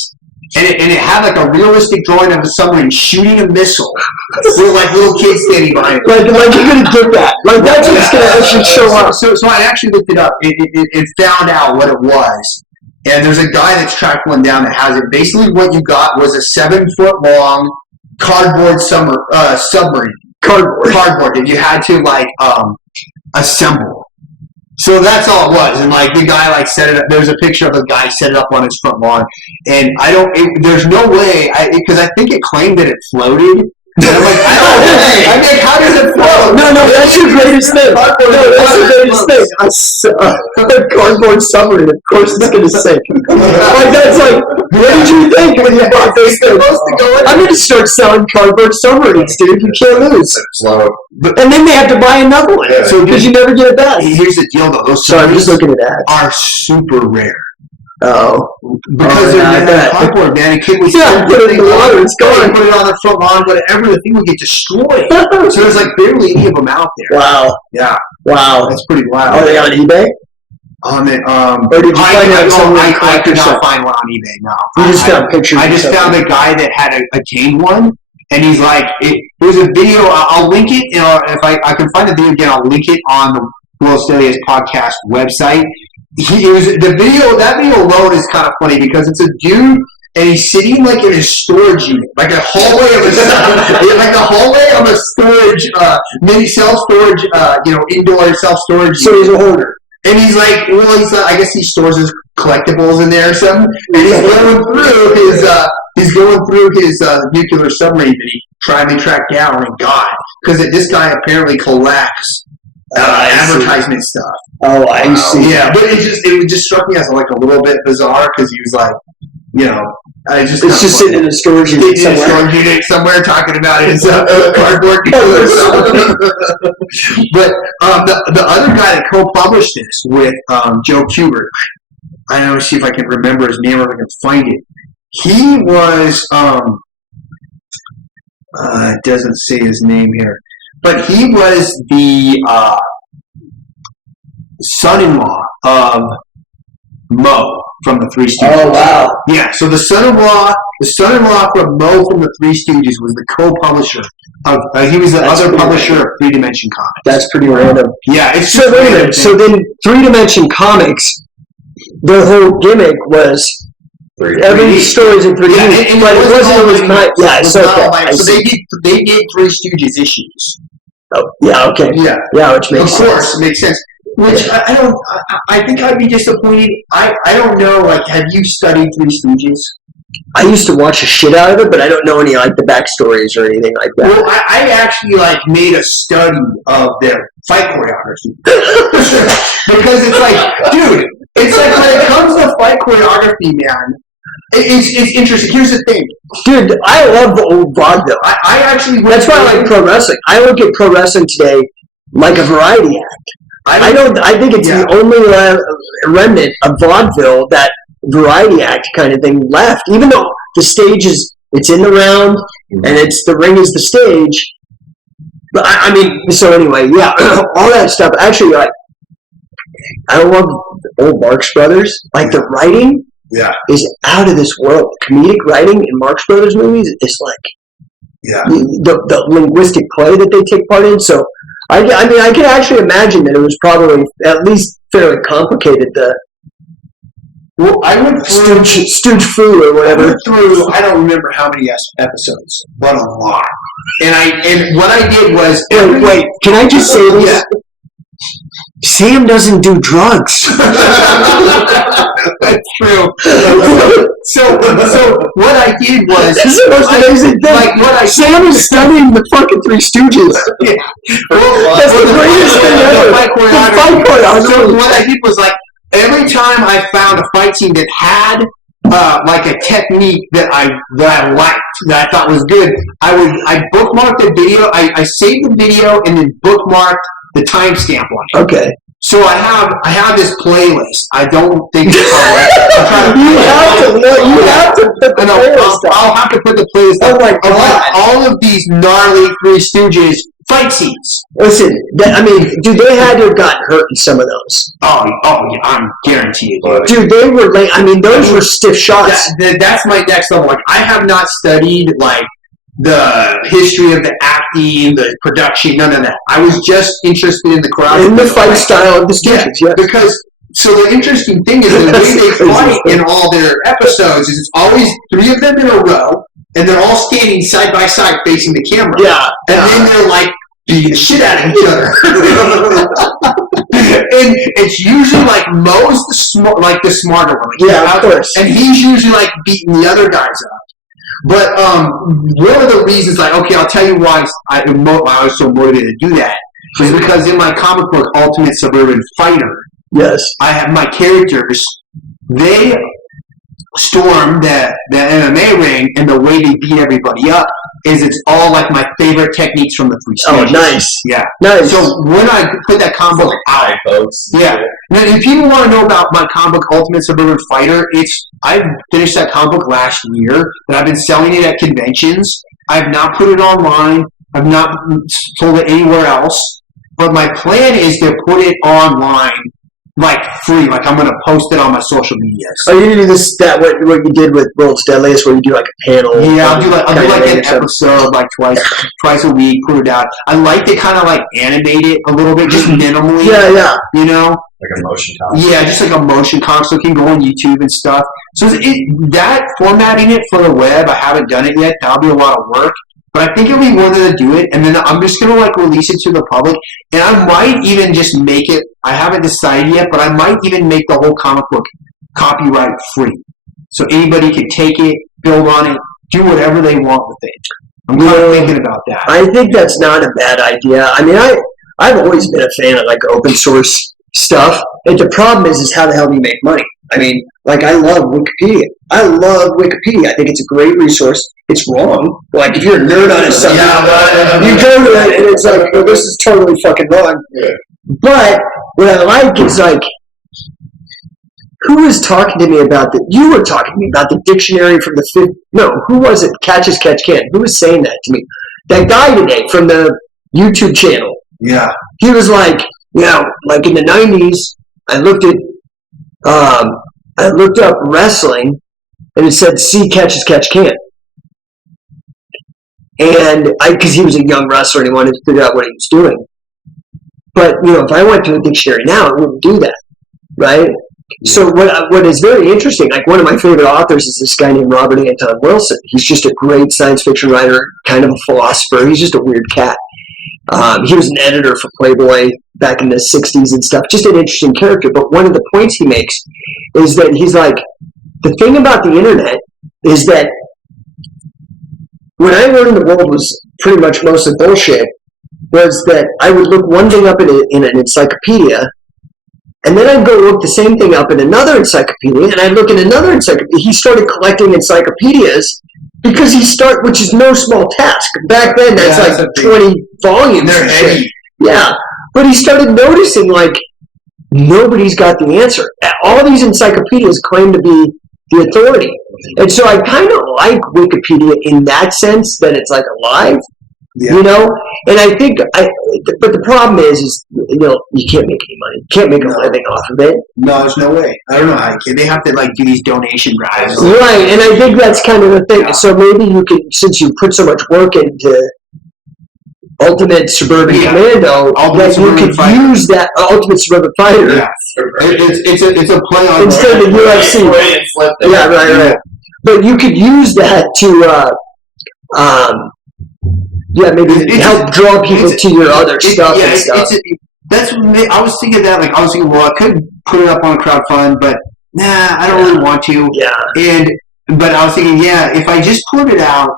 And it had like a realistic drawing of a submarine shooting a missile with like little kids standing behind it. Like you're gonna get that. Like that's what's gonna actually show up. So I actually looked it up. It found out what it was. And there's a guy that's tracked one down that has it. Basically what you got was a 7-foot-long cardboard submarine. Cardboard that you had to like assemble. So that's all it was, and like the guy like set it up. There's a picture of the guy set it up on his front lawn, and there's no way, because I think it claimed that it floated. And I'm like, I mean, how does it float? No, that's your greatest thing. No, that's the greatest thing. A cardboard submarine, of course it's gonna sink. Like that's like, what did you think when you bought this thing? I'm gonna start selling cardboard submarines, dude. You can't lose. And then they have to buy another one, because you never get it back. Here's the deal, though. Those I'm just looking at that. Are super rare. Oh, because they're made out of cardboard, man. And kids put it in the water, it's gone. Put it on the front lawn, whatever. The thing would get destroyed. So there's like barely any of them out there. Wow. Yeah. Wow. That's pretty wild. Are they on eBay? Or did you find out somewhere? I could not find one on eBay. No. You just found pictures. I just found a guy that had a tamed one, and he's like, it was a video. I'll link it. You know, if I can find the video again, I'll link it on the World's Deadliest Podcast website. That video alone is kind of funny because it's a dude and he's sitting like in his storage unit, like a hallway of a storage, mini self-storage, indoor self-storage. So he's a hoarder. And he's like, I guess he stores his collectibles in there or something. And he's going through his nuclear submarine that he tried to track down and got, because this guy apparently collects advertisement stuff. Oh, I see. Yeah, but it just struck me as like a little bit bizarre because he was like, It's just sitting in a storage unit somewhere talking about his cardboard. But the other guy that co-published this with Joe Kubert, I don't know, see if I can remember his name or if I can find it. He was, it doesn't say his name here, but he was the son-in-law of Mo from the Three Stooges. Oh wow! Yeah, so the son-in-law from Mo from the Three Stooges was the co-publisher of. He was the other publisher of Three Dimension Comics. That's pretty random. Yeah, it's so wait a minute. So then, Three Dimension Comics, their whole gimmick was every story's in 3D, but it wasn't always not. Yeah, so they did Three Stooges issues. Oh, yeah, okay. Yeah, which makes sense. Of course, it makes sense. Which I think I'd be disappointed. I don't know, like, have you studied Three Stooges? I used to watch the shit out of it, but I don't know any, like, the backstories or anything like that. Well, I actually, like, made a study of their fight choreography. Because it's like, dude, it's like when it comes to fight choreography, man, it's interesting. Here's the thing. Dude, I love the old vaudeville. I actually... That's why I like pro wrestling. I look at pro wrestling today like a variety act. I think it's the only remnant of vaudeville, that variety act kind of thing left. Even though the stage it's in the round and the ring is the stage. But I mean, so anyway, yeah, all that stuff. Actually, like, I love old Marx Brothers. Like, the writing is out of this world. Comedic writing in Marx Brothers movies is like the linguistic play that they take part in. So. I mean, I can actually imagine that it was probably at least fairly complicated. I went through Stooge Foo or whatever. I don't remember how many episodes, but a lot. And what I did was wait. Can I just say this? Yeah. Sam doesn't do drugs. That's true. So what I did was this is the most amazing thing. Like Sam is studying the fucking Three Stooges. Yeah. That's the greatest thing ever. The fight choreography. So what I did was, like, every time I found a fight scene that had like a technique that I liked, that I thought was good, I bookmarked the video. I saved the video and then bookmarked the timestamp on it. Okay. So I have this playlist. I don't think it's correct. You have to put the playlist. I'll have to put the playlist. Oh my God! All of these gnarly Three Stooges fight scenes. Listen, I mean, dude, they had to have gotten hurt in some of those. Oh yeah, I'm guaranteed. Dude, they were like, I mean, those were stiff shots. That's my next level. Like, I have not studied, like, the history of the acting, the production, none of that. I was just interested in the choreography. In the fight style of the Stooges, yeah. Because, so the interesting thing is the way they fight in all their episodes is it's always 3 of them in a row, and they're all standing side by side facing the camera. Yeah. And then they're, like, beating the shit out of each other. And it's usually, like, Mo's the smarter one. Like, yeah, of course. And he's usually, like, beating the other guys up. But one of the reasons, like, okay, I'll tell you why I was so motivated to do that, is because in my comic book, Ultimate Suburban Fighter, yes, I have my characters, they storm the MMA ring, and the way they beat everybody up is it's all, like, my favorite techniques from the Three Stooges. Oh, nice. Yeah. Nice. So when I put that comic book out, folks. Yeah. Now, if people want to know about my comic book, Ultimate Suburban Fighter, I finished that comic book last year, and I've been selling it at conventions. I've not put it online. I've not sold it anywhere else. But my plan is to put it online, like, free. Like, I'm going to post it on my social media. So you do this, what you did with World's Deadliest, where you do, like, a panel. Yeah, I'll do an episode, like, twice a week, put it out. I like to kind of, like, animate it a little bit, just minimally. Yeah. You know? Like a motion comic. Yeah, just like a motion comic, so it can go on YouTube and stuff. So that formatting it for the web, I haven't done it yet. That'll be a lot of work. But I think it'll be worth it to do it, and then I'm just going to, like, release it to the public, and I might even just make it, I haven't decided yet, but I might even make the whole comic book copyright free. So anybody can take it, build on it, do whatever they want with it. I'm kind of thinking about that. I think that's not a bad idea. I mean, I've always been a fan of, like, open source stuff. And the problem is how the hell do you make money? I mean, like, I love Wikipedia. I think it's a great resource. It's wrong. Like, if you're a nerd on a subject, you go to it and it's like, well, this is totally fucking wrong. Yeah. But what I like is, like, who was talking to me about you were talking to me about the dictionary from the who was it? Catch as Catch Can. Who was saying that to me? That guy today from the YouTube channel. Yeah. He was like, like in the 90s, I looked up wrestling, and it said "See Catch as Catch Can," and because he was a young wrestler and he wanted to figure out what he was doing. But if I went to a dictionary now, it wouldn't do that, right? So what is very interesting, like one of my favorite authors is this guy named Robert Anton Wilson. He's just a great science fiction writer, kind of a philosopher. He's just a weird cat. He was an editor for Playboy back in the 60s and stuff. Just an interesting character. But one of the points he makes is that he's like, the thing about the internet is that when I learned the world was pretty much mostly bullshit, was that I would look one thing up in an encyclopedia, and then I'd go look the same thing up in another encyclopedia, and I'd look in another encyclopedia. He started collecting encyclopedias because which is no small task. Back then, that's 20 volumes. They're heavy. Yeah. But he started noticing, like, nobody's got the answer. All these encyclopedias claim to be the authority. And so I kind of like Wikipedia in that sense, that it's like alive. Yeah. And I think, but the problem is you can't make any money. You can't make a living off of it. No, there's no way. I don't know how you can. They have to do these donation drives. Right, and I think that's kind of the thing. Yeah. So maybe you could, since you put so much work into Ultimate Suburban Commando, that you could use that Ultimate Suburban Fighter. Yeah. It's a play on instead of UFC. Yeah, right. But you could use that to maybe help draw people to your other stuff and stuff. I was thinking that. I was thinking, well, I could put it up on a crowdfund, but I don't really want to. Yeah. But I was thinking, if I just put it out,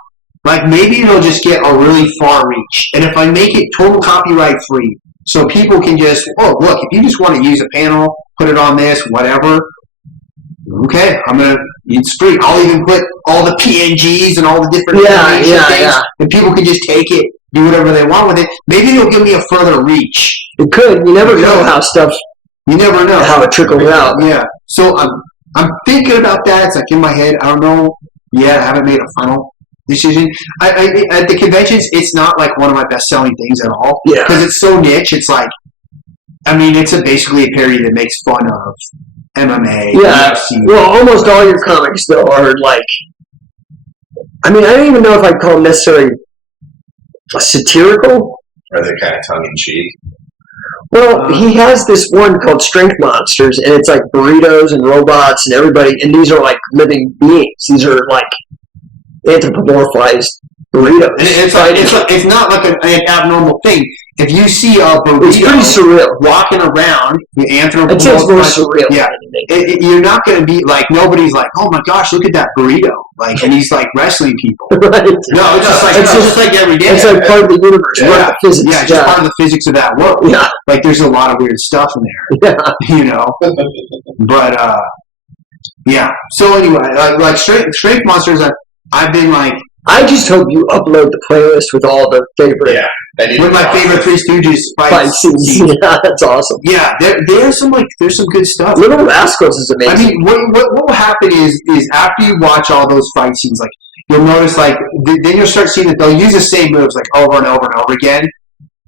maybe it'll just get a really far reach. And if I make it total copyright free, so people can just, look, if you just want to use a panel, put it on this, whatever. Okay, it's free. I'll even put all the PNGs and all the different things, and people can just take it, do whatever they want with it. Maybe it'll give me a further reach. It could. You never know how stuff. You never know how it trickles out. Yeah. So I'm thinking about that. It's in my head. I don't know. Yeah, I haven't made a final decision. I at the conventions, it's not one of my best selling things at all. Yeah. Because it's so niche. It's it's basically a parody that makes fun of MMA. Yeah. UFC. Well, almost all your comics though are I don't even know if I'd call them necessarily satirical. Are they kind of tongue in cheek? Well, he has this one called Strength Monsters, and it's like burritos and robots and everybody, and these are living beings. These are anthropomorphized burritos. And it's not an abnormal thing. If you see a burrito, it's pretty surreal. Walking around, I'd say it's more surreal. Yeah, you're not going to be nobody's oh my gosh, look at that burrito, and he's wrestling people. Right. No, it's just like every day. It's part of the universe. Yeah, physics. Yeah, just part of the physics of that world. Yeah, there's a lot of weird stuff in there. Yeah, But yeah. So anyway, Strength Monsters, I've been I just hope you upload the playlist with all the favorite. Yeah. With my favorite Three Stooges fight scenes. Yeah, that's awesome. Yeah, there's some there's some good stuff. Little Rascals is amazing. What will happen is after you watch all those fight scenes, you'll notice then you'll start seeing that they'll use the same moves over and over and over again.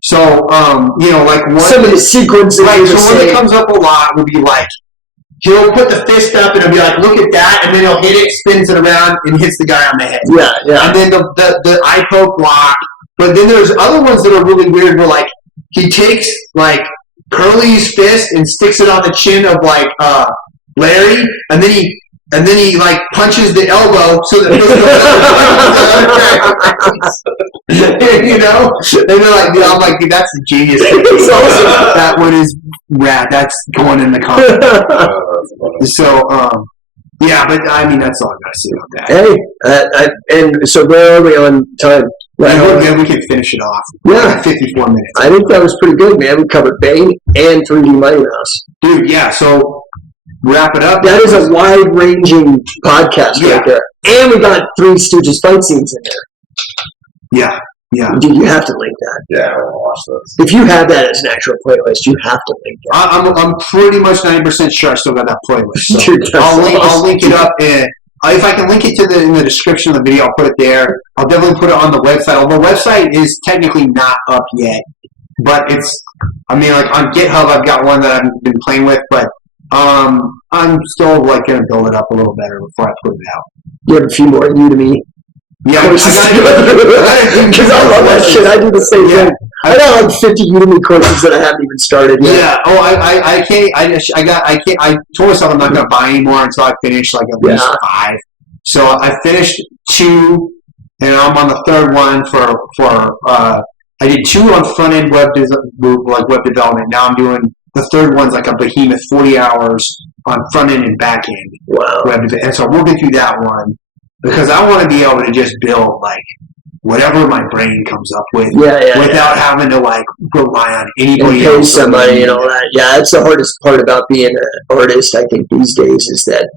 So one some of the sequences. Right. So one that comes up a lot will be he'll put the fist up and he'll be look at that, and then he'll hit it, spins it around, and hits the guy on the head. Yeah, yeah. And then the eye poke block. But then there's other ones that are really weird where he takes Curly's fist and sticks it on the chin of Larry, and then he punches the elbow so that and they're I'm dude, that's the genius. It's awesome. That one is rad. That's going in the comic. So Yeah, but I mean, that's all I gotta say about that. Hey, and so where are we on time? Yeah, we can finish it off. Yeah. 54 minutes. I think that was pretty good, man. We covered Bane and 3D Mighty Mouse. Dude, yeah, so wrap it up. That is a wide-ranging podcast right there. And we got 3 Stooges fight scenes in there. Yeah. Dude, you have to link that. Yeah, I want to watch those. If you have that as an actual playlist, you have to link that. I'm pretty much 90% sure I still got that playlist. So Dude, I'll link it up. If I can link it to in the description of the video, I'll put it there. I'll definitely put it on the website. Although the website is technically not up yet. But on GitHub, I've got one that I've been playing with. But I'm still going to build it up a little better before I put it out. You have a few more Udemy. Yeah, because I love that shit. I do the same thing. I got 50 Udemy courses that I haven't even started yet. Yeah. Oh, I can't. I told myself I'm not going to buy anymore until I finish at least 5. So I finished 2, and I'm on the 3rd one for. I did 2 on front end web development. Now I'm doing the 3rd one's like a behemoth, 40 hours on front end and back end. Wow. Web development. And so I'm working through that one. Because I want to be able to just build whatever my brain comes up with, without having to rely on anybody else. Pay somebody and all that. Yeah, that's the hardest part about being an artist. I think these days is that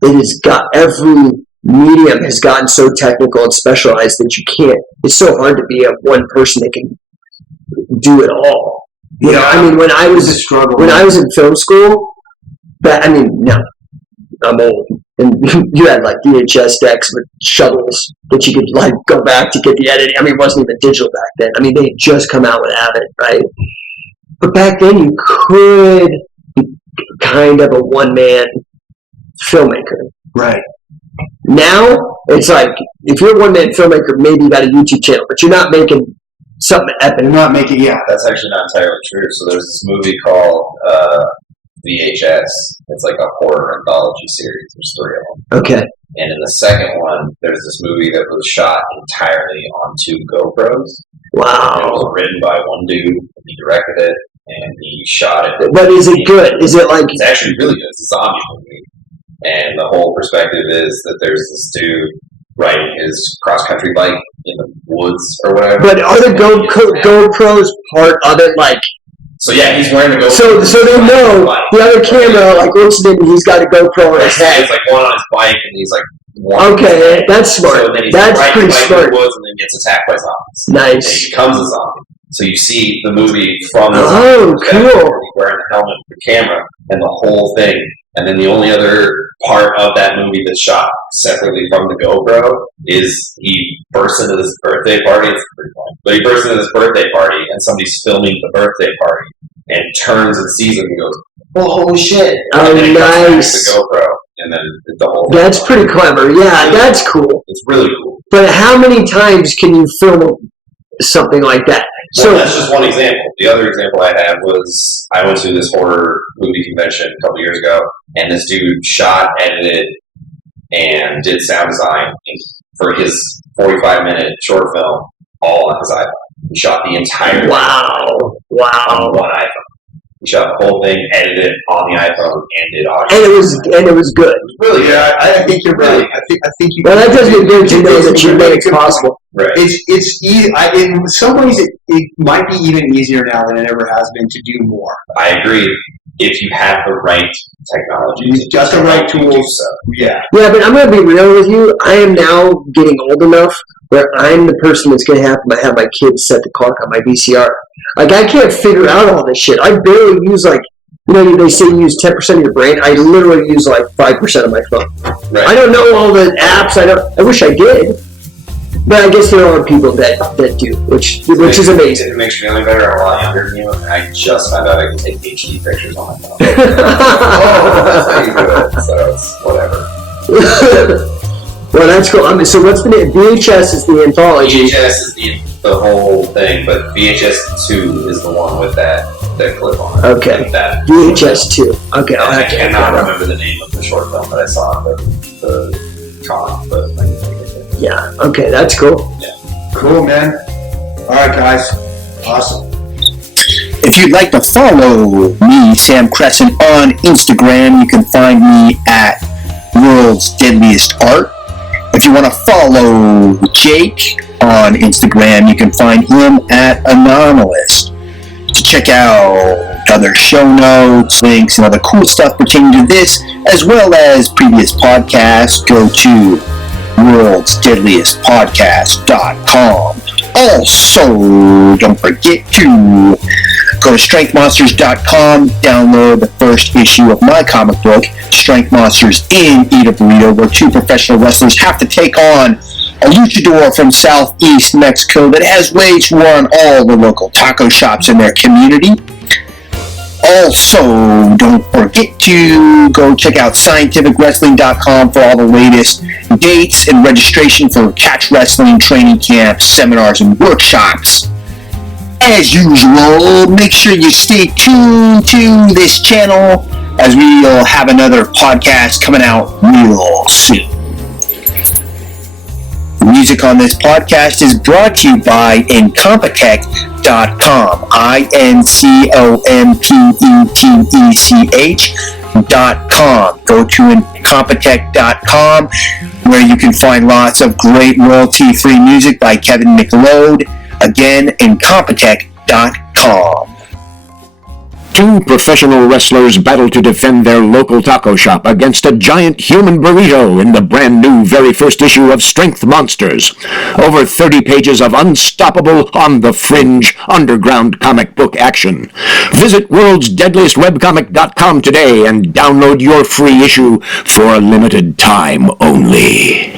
it has got every medium has gotten so technical and specialized that you can't. It's so hard to be a one person that can do it all. You know, I mean, when I was in film school, I'm old. And you had VHS decks with shuttles that you could go back to get the editing. I mean, it wasn't even digital back then. I mean, they had just come out with Avid, right? But back then you could be kind of a one-man filmmaker. Right. Now, it's if you're a one-man filmmaker, maybe you got a YouTube channel, but you're not making something epic. You're not making, That's actually not entirely true. So there's this movie called VHS. It's like a horror anthology series. There's 3 of them. Okay. And in the second one, there's this movie that was shot entirely on 2 GoPros. Wow. And it was written by one dude. He directed it, and he shot it. But is it good? Is it It's actually really good. It's a zombie movie. And the whole perspective is that there's this dude riding his cross-country bike in the woods or whatever. But are the GoPros part of it? So yeah, he's wearing a GoPro. So they know the other camera, listening, he's got a GoPro on his head. He's one on his bike, and he's okay, that's smart. So then he's that's pretty smart. In the woods, and then gets attacked by zombies. Nice. And he becomes a zombie. So you see the movie from the cool. He's wearing the helmet, the camera, and the whole thing. And then the only other part of that movie that's shot separately from the GoPro is he bursts into this birthday party. It's pretty funny. But he bursts into this birthday party, and somebody's filming the birthday party, and turns and sees him and goes, "Oh, holy shit!" Oh, and then nice. The GoPro, and then the whole. That's pretty clever. Yeah, that's cool. It's really cool. But how many times can you film something like that? So that's just one example. The other example I had was I went to this horror movie convention a couple years ago, and this dude shot, edited, and did sound design for his 45-minute short film all on his iPhone. He shot the entire thing on one iPhone. He shot the whole thing, edited it on the iPhone, and did audio. And it was good. Really good. Yeah, I think you're right. I think you. Well, that does get good to know that you made it possible. Right. It's easy. In some ways, it might be even easier now than it ever has been to do more. I agree. If you have the right technology, you've got the right tools. So. Yeah. Yeah, but I'm going to be real with you. I am now getting old enough where I'm the person that's going to have my kids set the clock on my VCR. I can't figure out all this shit. I barely use they say you use 10% of your brain. I literally use 5% of my phone. Right. I don't know all the apps. I wish I did. But I guess there are people that do, which is amazing. It makes me feel better. I'm a lot younger than you, and I just found out I can take HD pictures on my phone. That's how you do it, so it's whatever. Well, that's cool. So what's the name? VHS is the anthology. VHS is the whole thing, but VHS 2 is the one with that clip on it. Okay. VHS 2. Okay, I cannot remember the name of the short film that I saw at the con, but yeah. Okay, that's cool. Yeah. Cool, man. All right, guys. Awesome. If you'd like to follow me, Sam Crescent, on Instagram, you can find me at World's Deadliest Art. If you want to follow Jake on Instagram, you can find him at Anomalist. To check out other show notes, links, and other cool stuff pertaining to this, as well as previous podcasts, go to worldsdeadliestpodcast.com. Also, don't forget to go to strengthmonsters.com, download the first issue of my comic book, Strength Monsters in Eat a Burrito, where two professional wrestlers have to take on a luchador from southeast Mexico that has waged war on all the local taco shops in their community. Also, don't forget to go check out scientificwrestling.com for all the latest dates and registration for catch wrestling training camps, seminars, and workshops. As usual, make sure you stay tuned to this channel as we'll have another podcast coming out real soon. The music on this podcast is brought to you by Incompetech.com, INCOMPETECH.com. Go to Incompetech.com, where you can find lots of great royalty-free music by Kevin McLeod. Again, Incompetech.com. Two professional wrestlers battle to defend their local taco shop against a giant human burrito in the brand new very first issue of Strength Monsters. Over 30 pages of unstoppable, on-the-fringe, underground comic book action. Visit worldsdeadliestwebcomic.com today and download your free issue for a limited time only.